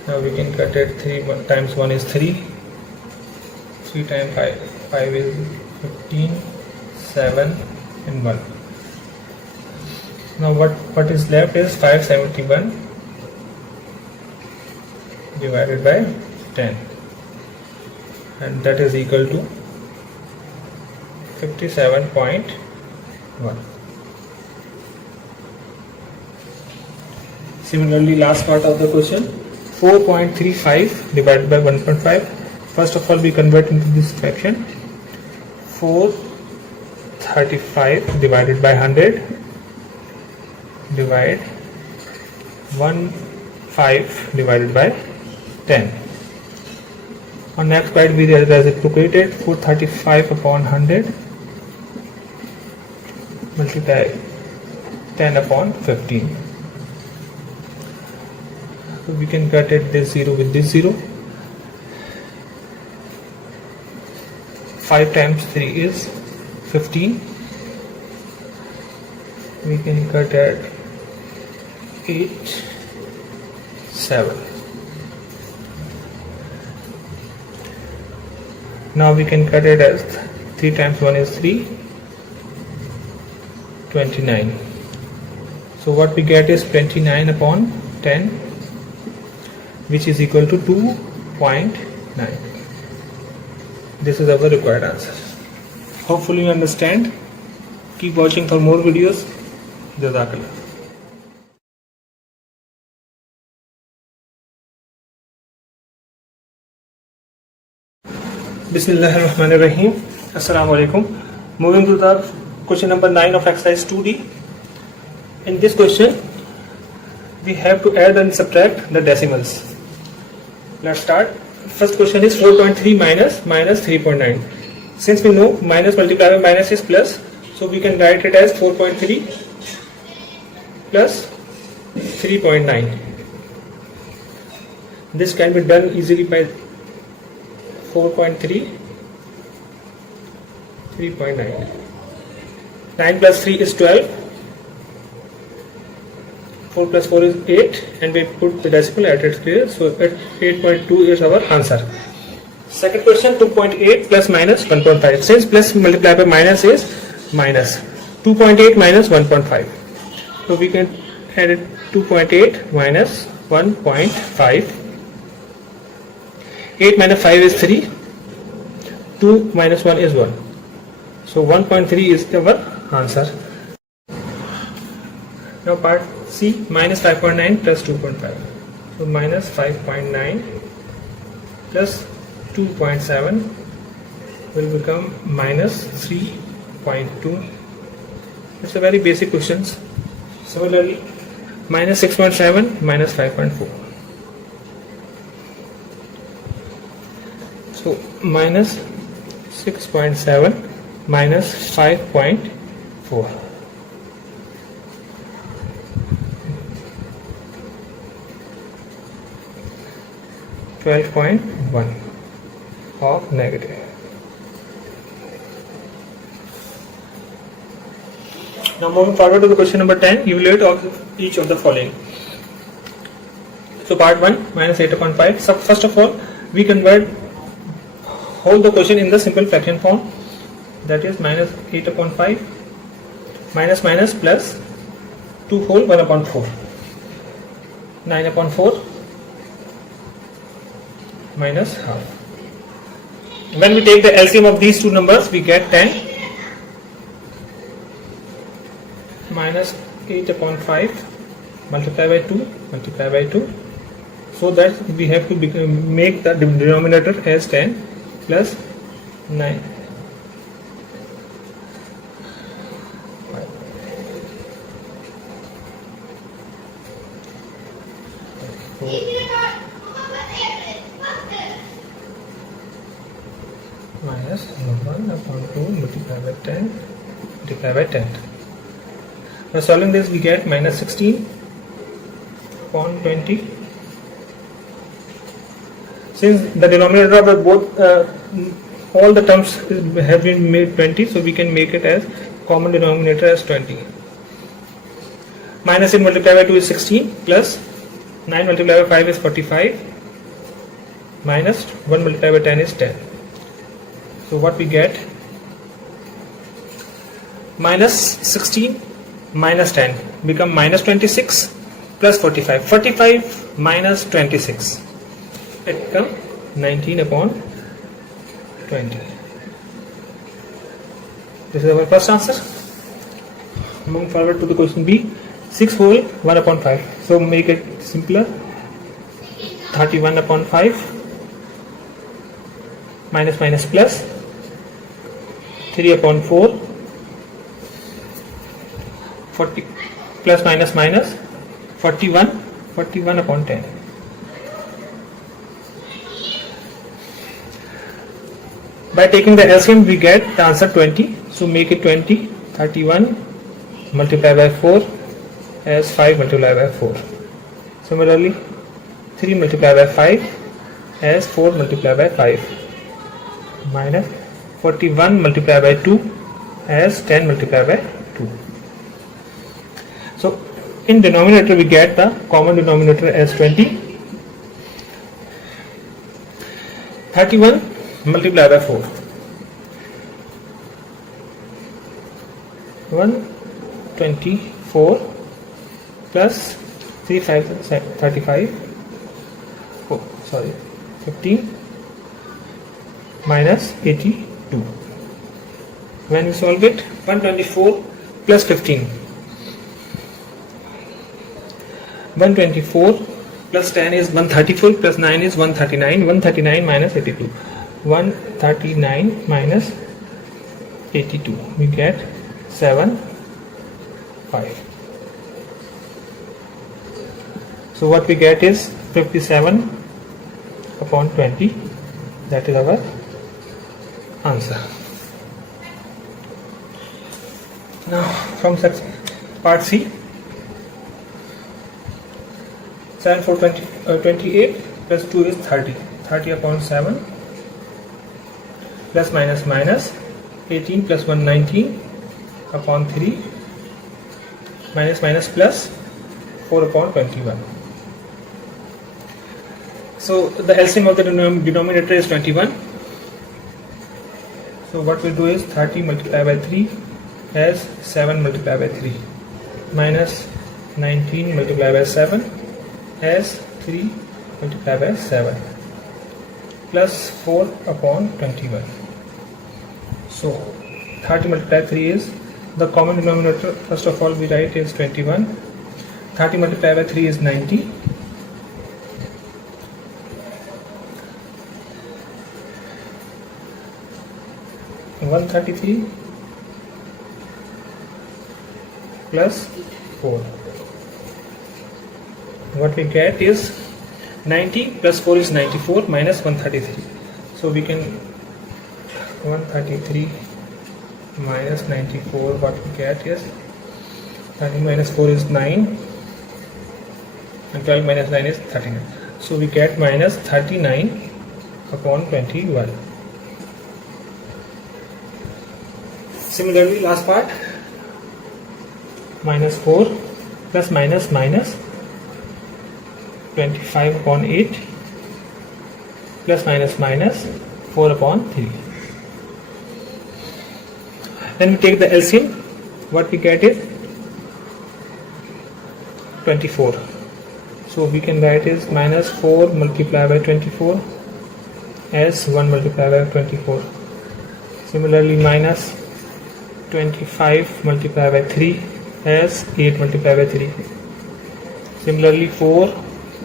Now we can cut it, 3 times 1 is 3, 3 times 5 is 15, 7 and 1. Now what is left is 571 divided by 10, and that is equal to 57.1. Similarly, last part of the question, 4.35 divided by 1.5. First of all, we convert into this fraction. 435 divided by 100 divide 15 divided by 10. On next part we reciprocated, 435 upon 100 multiply 10 upon 15. So we can cut it this 0 with this 0. 5 times 3 is 15. We can cut at 8, 7. Now we can cut it as 3 times 1 is 3, 29. So what we get is 29 upon 10, which is equal to 2.9. This is our required answer. Hopefully you understand. Keep watching for more videos. Jazakallah. Bismillahirrahmanirrahim. Assalamu alaikum. Moving to the question number 9 of exercise 2D. In this question, we have to add and subtract the decimals. Let's start. First question is 4.3 minus 3.9. Since we know minus multiplied by minus is plus, so we can write it as 4.3 plus 3.9. This can be done easily by 4.3, 3.9. 9 plus 3 is 12. 4 plus 4 is 8, and we put the decimal at its place, so 8.2 is our answer. Second question, 2.8 plus minus 1.5. Since plus multiplied by minus is minus, 2.8 minus 1.5. So we can add it 2.8 minus 1.5. 8 minus 5 is 3. 2 minus 1 is 1. So 1.3 is our answer. Now part C, minus 5.9 plus 2.5. So minus 5.9 plus 2.7 will become minus 3.2. It's a very basic questions. Similarly, minus 6.7 minus 5.4. So minus 6.7 minus 5.4. 12.1 of negative. Now moving forward to the question number 10, evaluate of each of the following. So part 1, minus 8 upon 5. So first of all, we convert whole the question in the simple fraction form. That is minus 8 upon 5 minus minus plus 2 whole 1 upon 4. 9 upon 4 minus half. When we take the LCM of these two numbers, we get 10 minus 8 upon 5 multiply by 2 multiply by 2. So that we have to make the denominator as 10 plus 9. Minus 1 upon 2 multiply by 10 multiply by 10. Now solving this, we get minus 16 upon 20. Since the denominator of the both all the terms have been made 20, so we can make it as common denominator as 20. Minus 8 multiplied by 2 is 16 plus 9 multiplied by 5 is 45 minus 1 multiplied by 10 is 10. So what we get, minus 16 minus 10 become minus 26 plus 45. 45 minus 26, it become 19 upon 20. This is our first answer. Moving forward to the question B. 6 whole 1 upon 5. So make it simpler. 31 upon 5 minus minus plus 3 upon 4 40 plus minus minus 41 upon 10. By taking the LCM, we get the answer 20. So make it 20. 31 multiplied by 4 as 5 multiplied by 4. Similarly, 3 multiplied by 5 as 4 multiplied by 5 minus 41 multiplied by 2 as 10 multiplied by 2. So in denominator we get the common denominator as 20. 31 multiplied by 4. 124 plus 3 5 35 15 minus 82. When we solve it, 124 plus 15. 124 plus 10 is 134 plus 9 is 139. 139 minus 82. 139 minus 82. We get 7 5. So what we get is 57 upon 20. That is our answer. Now from part C. 7 4 28 plus 2 is 30. 30 upon 7 plus minus minus 18 plus 1 19 upon 3 minus minus plus 4 upon 21. So the LCM of the denominator is 21. So what we do is 30 multiplied by 3 as 7 multiplied by 3 minus 19 multiplied by 7 as 3 multiplied by 7 plus 4 upon 21. So 30 multiplied by 3 is the common denominator. First of all we write is 21. 30 multiplied by 3 is 90. 133 plus 4. What we get is 90 plus 4 is 94 minus 133. So we can 133 minus 94, what we get is 30 minus 4 is 9 and 12 minus 9 is 39. So we get minus 39 upon 21. Similarly, last part, minus 4 plus minus minus 25 upon 8 plus minus minus 4 upon 3. Then we take the LCM. What we get is 24. So we can write is minus 4 multiplied by 24 as 1 multiplied by 24. Similarly, minus 25 multiplied by 3 as 8 multiplied by 3. Similarly, 4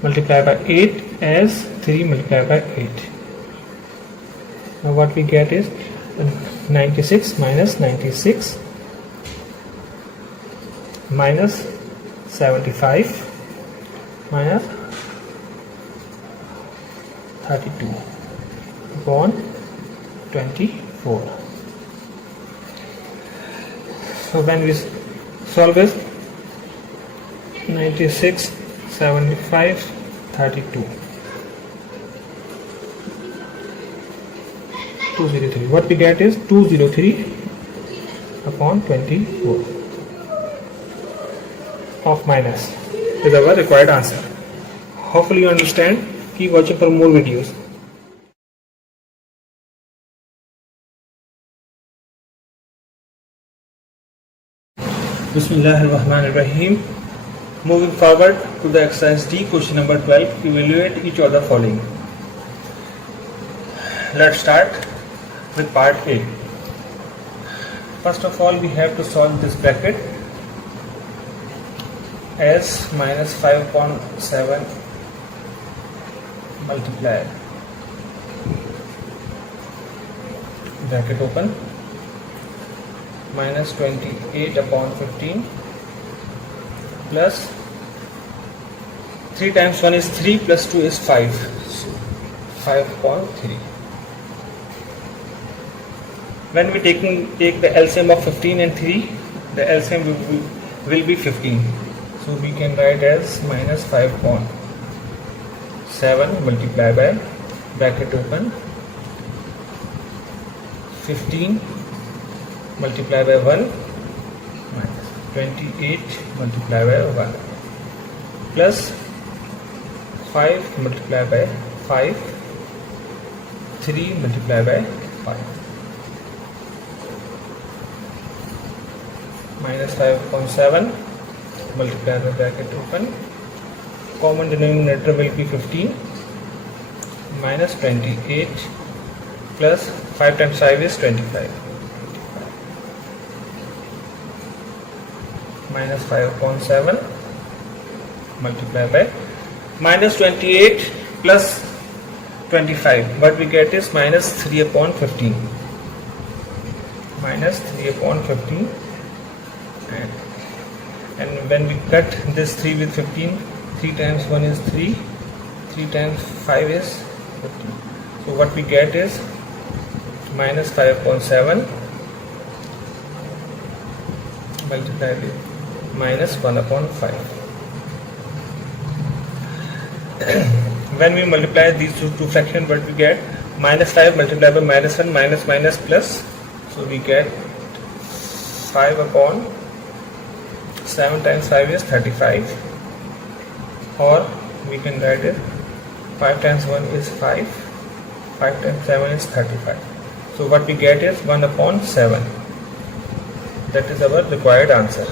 multiplied by 8 as 3 multiplied by 8. Now what we get is 96 minus 96 minus 75 minus 32 upon 24. So when we solve this, 96, 75, 32, 203. What we get is 203 upon 24 of minus is our required answer. Hopefully you understand. Keep watching for more videos. Bismillahirrahmanirrahim. Moving forward to the exercise D, question number 12. Evaluate each of the following. Let's start with part A. First of all, we have to solve this bracket as minus 5 upon 7 multiplied, bracket open, minus 28 upon 15 plus 3 times 1 is 3 plus 2 is 5, so 5 upon 3. When we take the LCM of 15 and 3, the LCM will be 15. So we can write as minus 5 upon 7 multiplied by, bracket open, 15 multiplied by 1 minus 28 multiplied by 1 plus 5 multiplied by 5, 3 multiplied by 5 minus 5 upon 7 multiplied by, bracket open, common denominator will be 15 minus 28 plus 5 times 5 is 25 minus 5 upon 7 multiplied by minus 28 plus 25. What we get is minus 3 upon 15. Minus 3 upon 15. And when we cut this 3 with 15, 3 times 1 is 3, 3 times 5 is 15. So what we get is minus 5 upon 7 multiplied with minus 1 upon 5. When we multiply these two fractions, what we get? Minus 5 multiplied by minus 1, minus minus plus. So we get 5 upon 7 times 5 is 35, or we can write it 5 times 1 is 5, 5 times 7 is 35. So what we get is 1 upon 7. That is our required answer.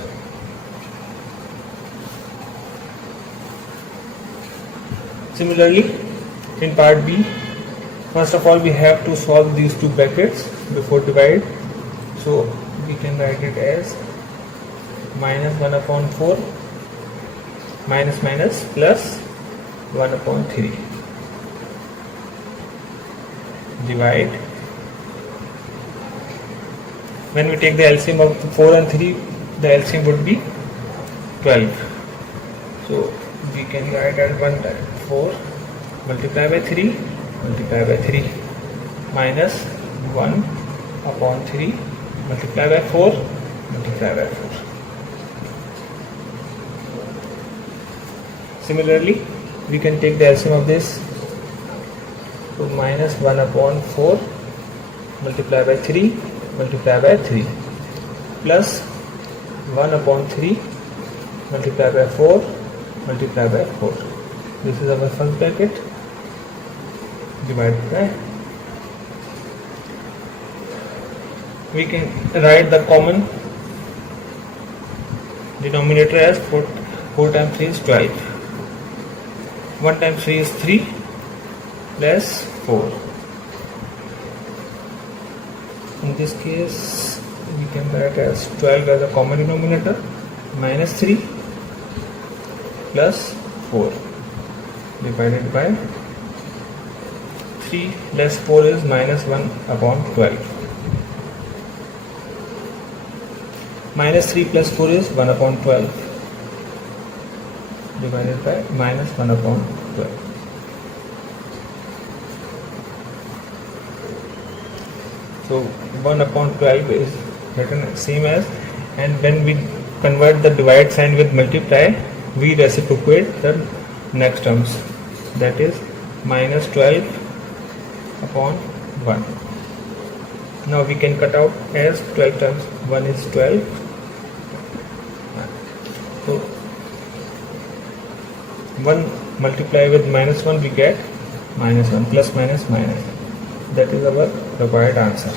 Similarly, in part B, first of all we have to solve these two brackets before divide. So we can write it as minus 1 upon 4 minus minus plus 1 upon 3 divide. When we take the LCM of 4 and 3, the LCM would be 12. So we can write as 1 times 4 multiplied by 3 multiplied by 3 minus 1 upon 3 multiplied by 4 multiplied by 4. Similarly, we can take the LCM of this. So minus 1 upon 4 multiplied by 3 multiplied by 3 plus 1 upon 3 multiplied by 4 multiplied by 4. This is our first bracket divided by, we can write the common denominator as 4 times 3 is 12. 1 times 3 is 3 plus 4. In this case we can write as 12 as a common denominator, minus 3 plus 4 divided by 3 plus 4 is minus 1 upon 12. Minus 3 plus 4 is 1 upon 12 divided by minus 1 upon 12. So 1 upon 12 is written same as, and when we convert the divide sign with multiply, we reciprocate the next terms, that is minus 12 upon 1. Now we can cut out as 12 times 1 is 12. So 1 multiply with minus 1, we get minus 1, plus minus minus. That is our required answer.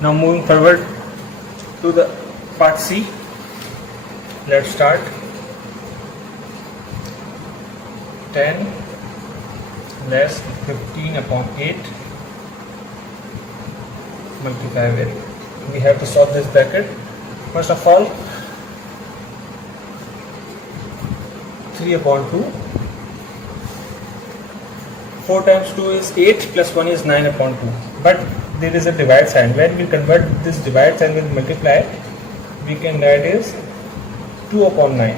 Now moving forward to the part C. Let's start. 10 less 15 upon 8 multiply with. We have to solve this bracket. First of all, 3 upon 2. 4 times 2 is 8 plus 1 is 9 upon 2. But there is a divide sign. When we convert this divide sign with multiply, we can write is 2 upon 9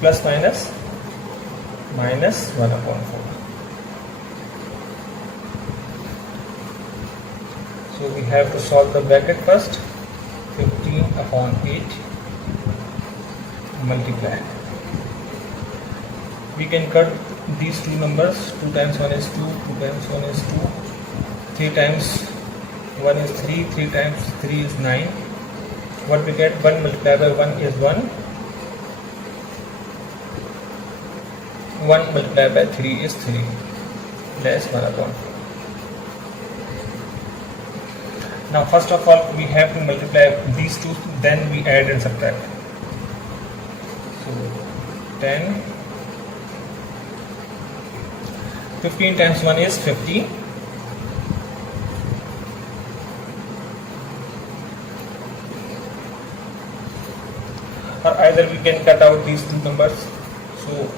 plus minus minus 1 upon 4. So we have to solve the bracket first. 15 upon 8 multiply. We can cut these two numbers. 2 times 1 is 2, 2 times 1 is 2, 3 times 1 is 3, 3 times 3 is 9. What we get? 1 multiplied by 1 is 1. 1 multiplied by 3 is 3, less 1 upon 4. Now first of all we have to multiply these two, then we add and subtract. So 10, 15 times 1 is 15. Or either we can cut out these two numbers, so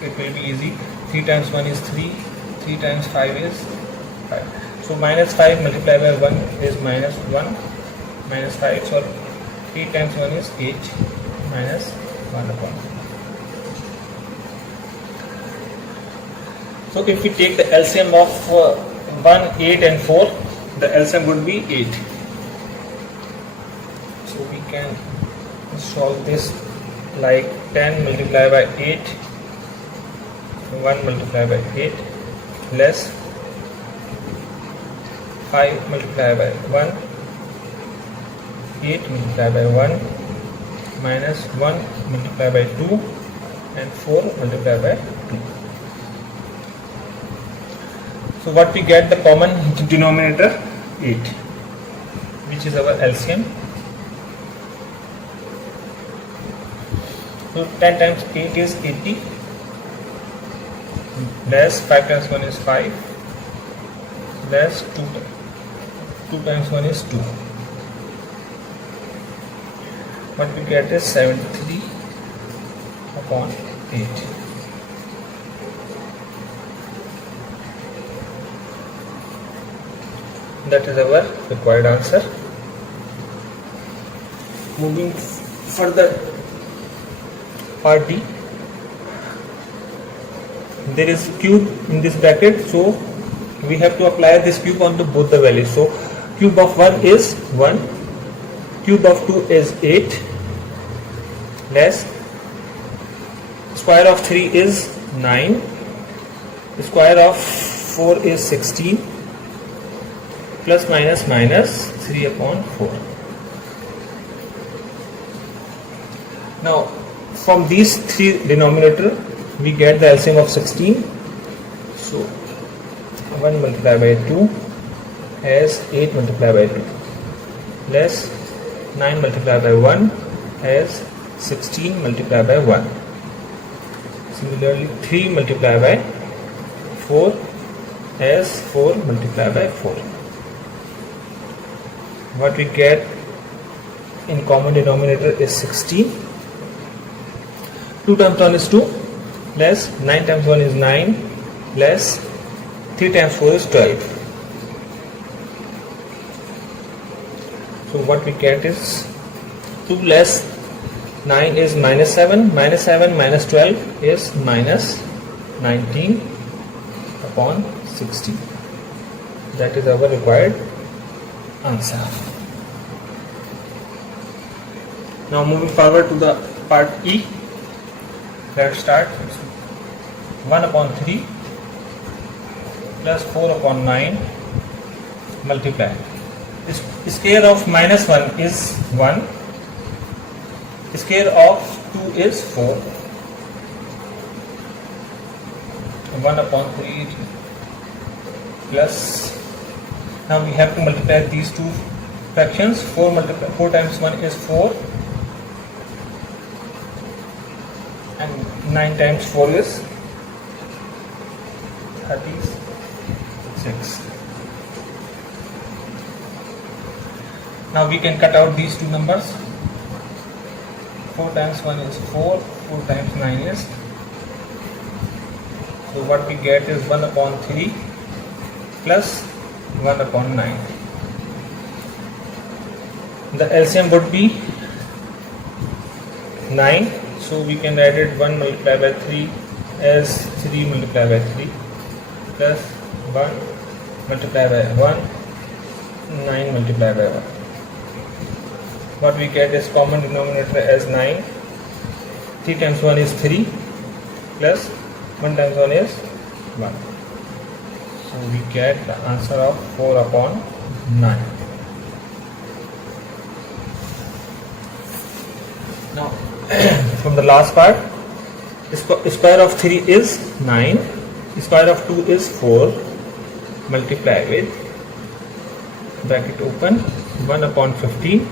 it will be easy. 3 times 1 is 3, 3 times 5 is 5. So minus 5 multiplied by 1 is minus 1, minus 5. So 3 times 1 is 8, minus 1 upon 4. So if we take the LCM of 1, 8 and 4, the LCM would be 8. So we can solve this like 10 multiplied by 8, 1 multiplied by 8, less 5 multiplied by 1, 8 multiplied by 1, minus 1 multiplied by 2, and 4 multiplied by 2. So what we get, the common denominator 8, which is our LCM. So 10 times 8 is 80, less 5 times 1 is 5, less 2 times 1 is 2. What we get is 73 upon 8. That is our required answer. Moving further, part D. There is cube in this bracket, so we have to apply this cube onto both the values. So cube of 1 is 1, cube of 2 is 8, less square of 3 is 9, square of 4 is 16, plus minus minus 3 upon 4. Now from these three denominator we get the LCM of 16. So 1 multiplied by 2 as 8 multiplied by 2 less 9 multiplied by 1 as 16 multiplied by 1. Similarly 3 multiplied by 4 as 4 multiplied by 4. What we get in common denominator is 16. 2 times 1 is 2 less 9 times 1 is 9 less 3 times 4 is 12. So what we get is 2 less 9 is minus 7, minus 7 minus 12 is minus 19 upon 16. That is our required answer. Now moving forward to the part E. Let's start. 1 upon 3 plus 4 upon 9 multiply. Square of minus 1 is 1. Square of 2 is 4. 1 upon 3 plus. Now we have to multiply these two fractions. 4 times 1 is 4 and 9 times 4 is 36. Now we can cut out these two numbers. 4 times 1 is 4, 4 times 9 is. So what we get is 1 upon 3 plus 1 upon 9. The LCM would be 9. So we can write it 1 multiplied by 3 as 3 multiplied by 3 plus 1 multiplied by 1, 9 multiplied by 1. What we get is common denominator as 9. 3 times 1 is 3 plus 1 times 1 is 1. So we get the answer of 4 upon 9. Now from the last part, square of 3 is 9, square of 2 is 4, multiply with bracket open 1 upon 15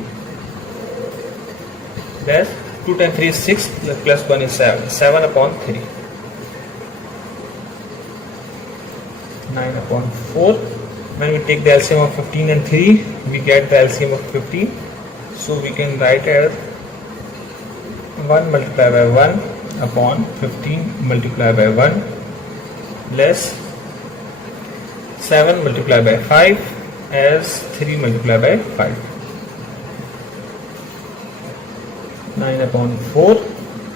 less 2 times 3 is 6 plus 1 is 7, 7 upon 3, 9 upon 4. When we take the LCM of 15 and 3, we get the LCM of 15. So we can write as 1 multiplied by 1 upon 15 multiplied by 1 less 7 multiplied by 5 as 3 multiplied by 5. 9 upon 4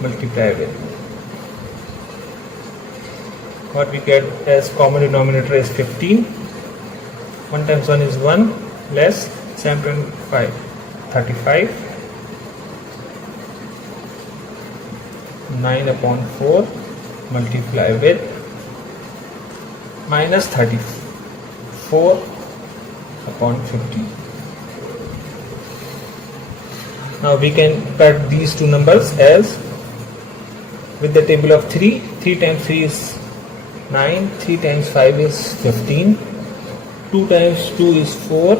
multiplied with. What we get as common denominator is 15. 1 times 1 is 1 less 7 times 5, 35. 9 upon 4 multiply with minus 34 upon 15. Now we can cut these two numbers as with the table of 3. 3 times 3 is 9, 3 times 5 is 15, 2 times 2 is 4,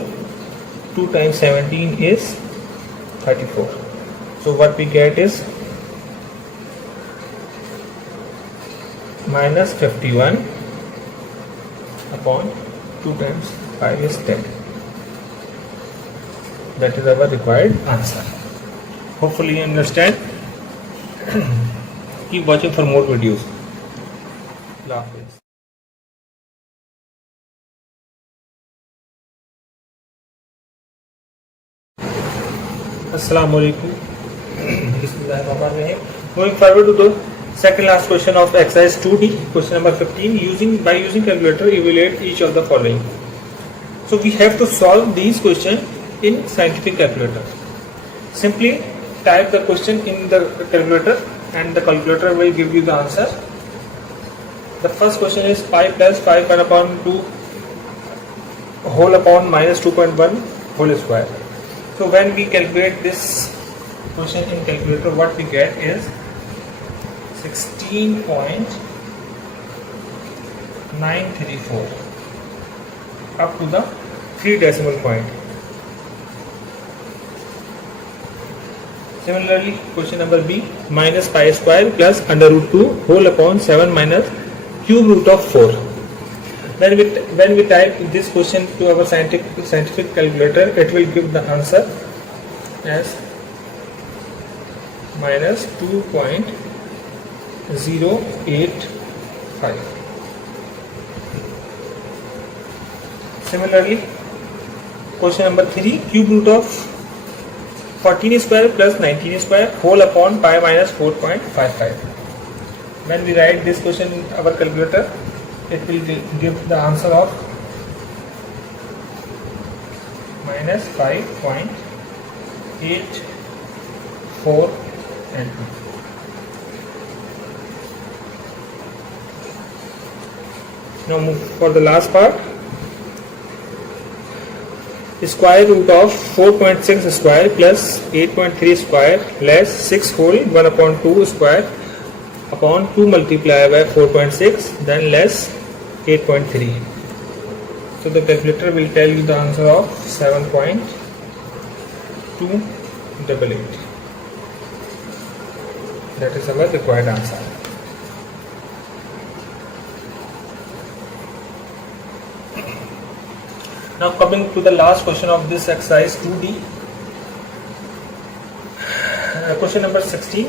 2 times 17 is 34. So what we get is minus 51 upon 2 times 5 is 10. That is our required answer. Hopefully you understand. Keep watching for more videos. Allah Hafiz. Assalamu alaikum. Bismillahirrahmanirrahim. Moving forward to the second last question of exercise 2D, question number 15. By using calculator, evaluate each of the following. So we have to solve these questions in scientific calculator. Simply type the question in the calculator and the calculator will give you the answer. The first question is pi plus 5 1 upon 2 whole upon minus 2.1 whole square. So when we calculate this question in calculator, what we get is 16.934 up to the 3 decimal point. Similarly, question number B, minus pi square plus under root 2 whole upon 7 minus cube root of 4. When we type this question to our scientific calculator, it will give the answer as minus 2.085. Similarly, question number 3, cube root of 14 square plus 19 square whole upon pi minus 4.55. When we write this question in our calculator, it will give the answer of minus 5.84 and 2. Now move for the last part. Square root of 4.6 square plus 8.3 square less 6 whole 1 upon 2 square upon 2 multiplied by 4.6 then less 8.3. So the calculator will tell you the answer of 7.288. That is our required answer. Now coming to the last question of this exercise 2D. Question number 16.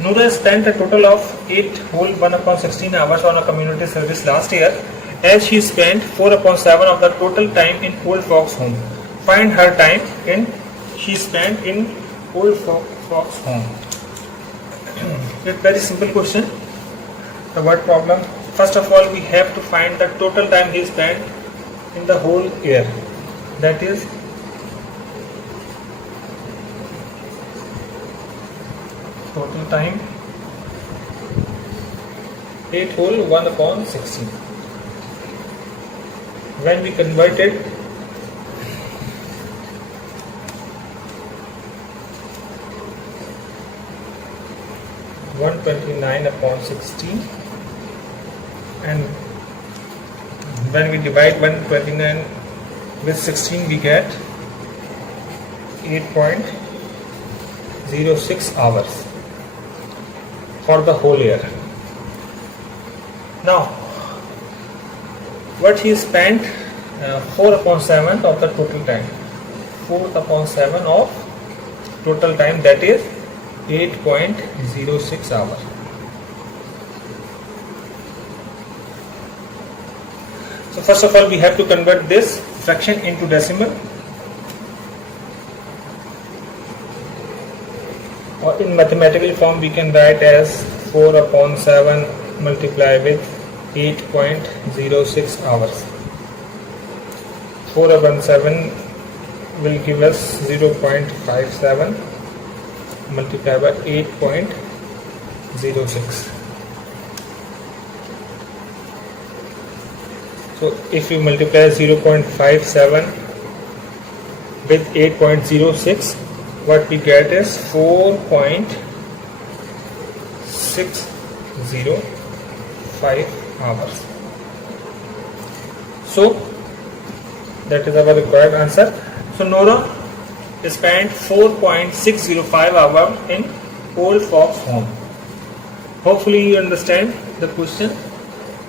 Noora spent a total of 8 whole 1 upon 16 hours on a community service last year, as she spent 4 upon 7 of the total time in old folks home. Find her time she spent in old folks home. It's very simple question. The word problem. First of all, we have to find the total time he spent in the whole year, that is total time 8 whole 1 upon 16. When we convert it, (129 upon 16), and when we divide 129 with 16, we get 8.06 hours for the whole year. Now, what he spent 4 upon 7 of the total time. 4 upon 7 of total time, that is 8.06 hours. So first of all, we have to convert this fraction into decimal, or in mathematical form we can write as 4 upon 7 multiplied with 8.06 hours. 4 upon 7 will give us 0.57 multiplied by 8.06. So if you multiply 0.57 with 8.06, what we get is 4.605 hours. So that is our required answer. So Noora spent 4.605 hours in old folks home. Hopefully you understand the question.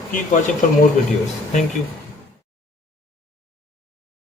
Keep watching for more videos. Thank you.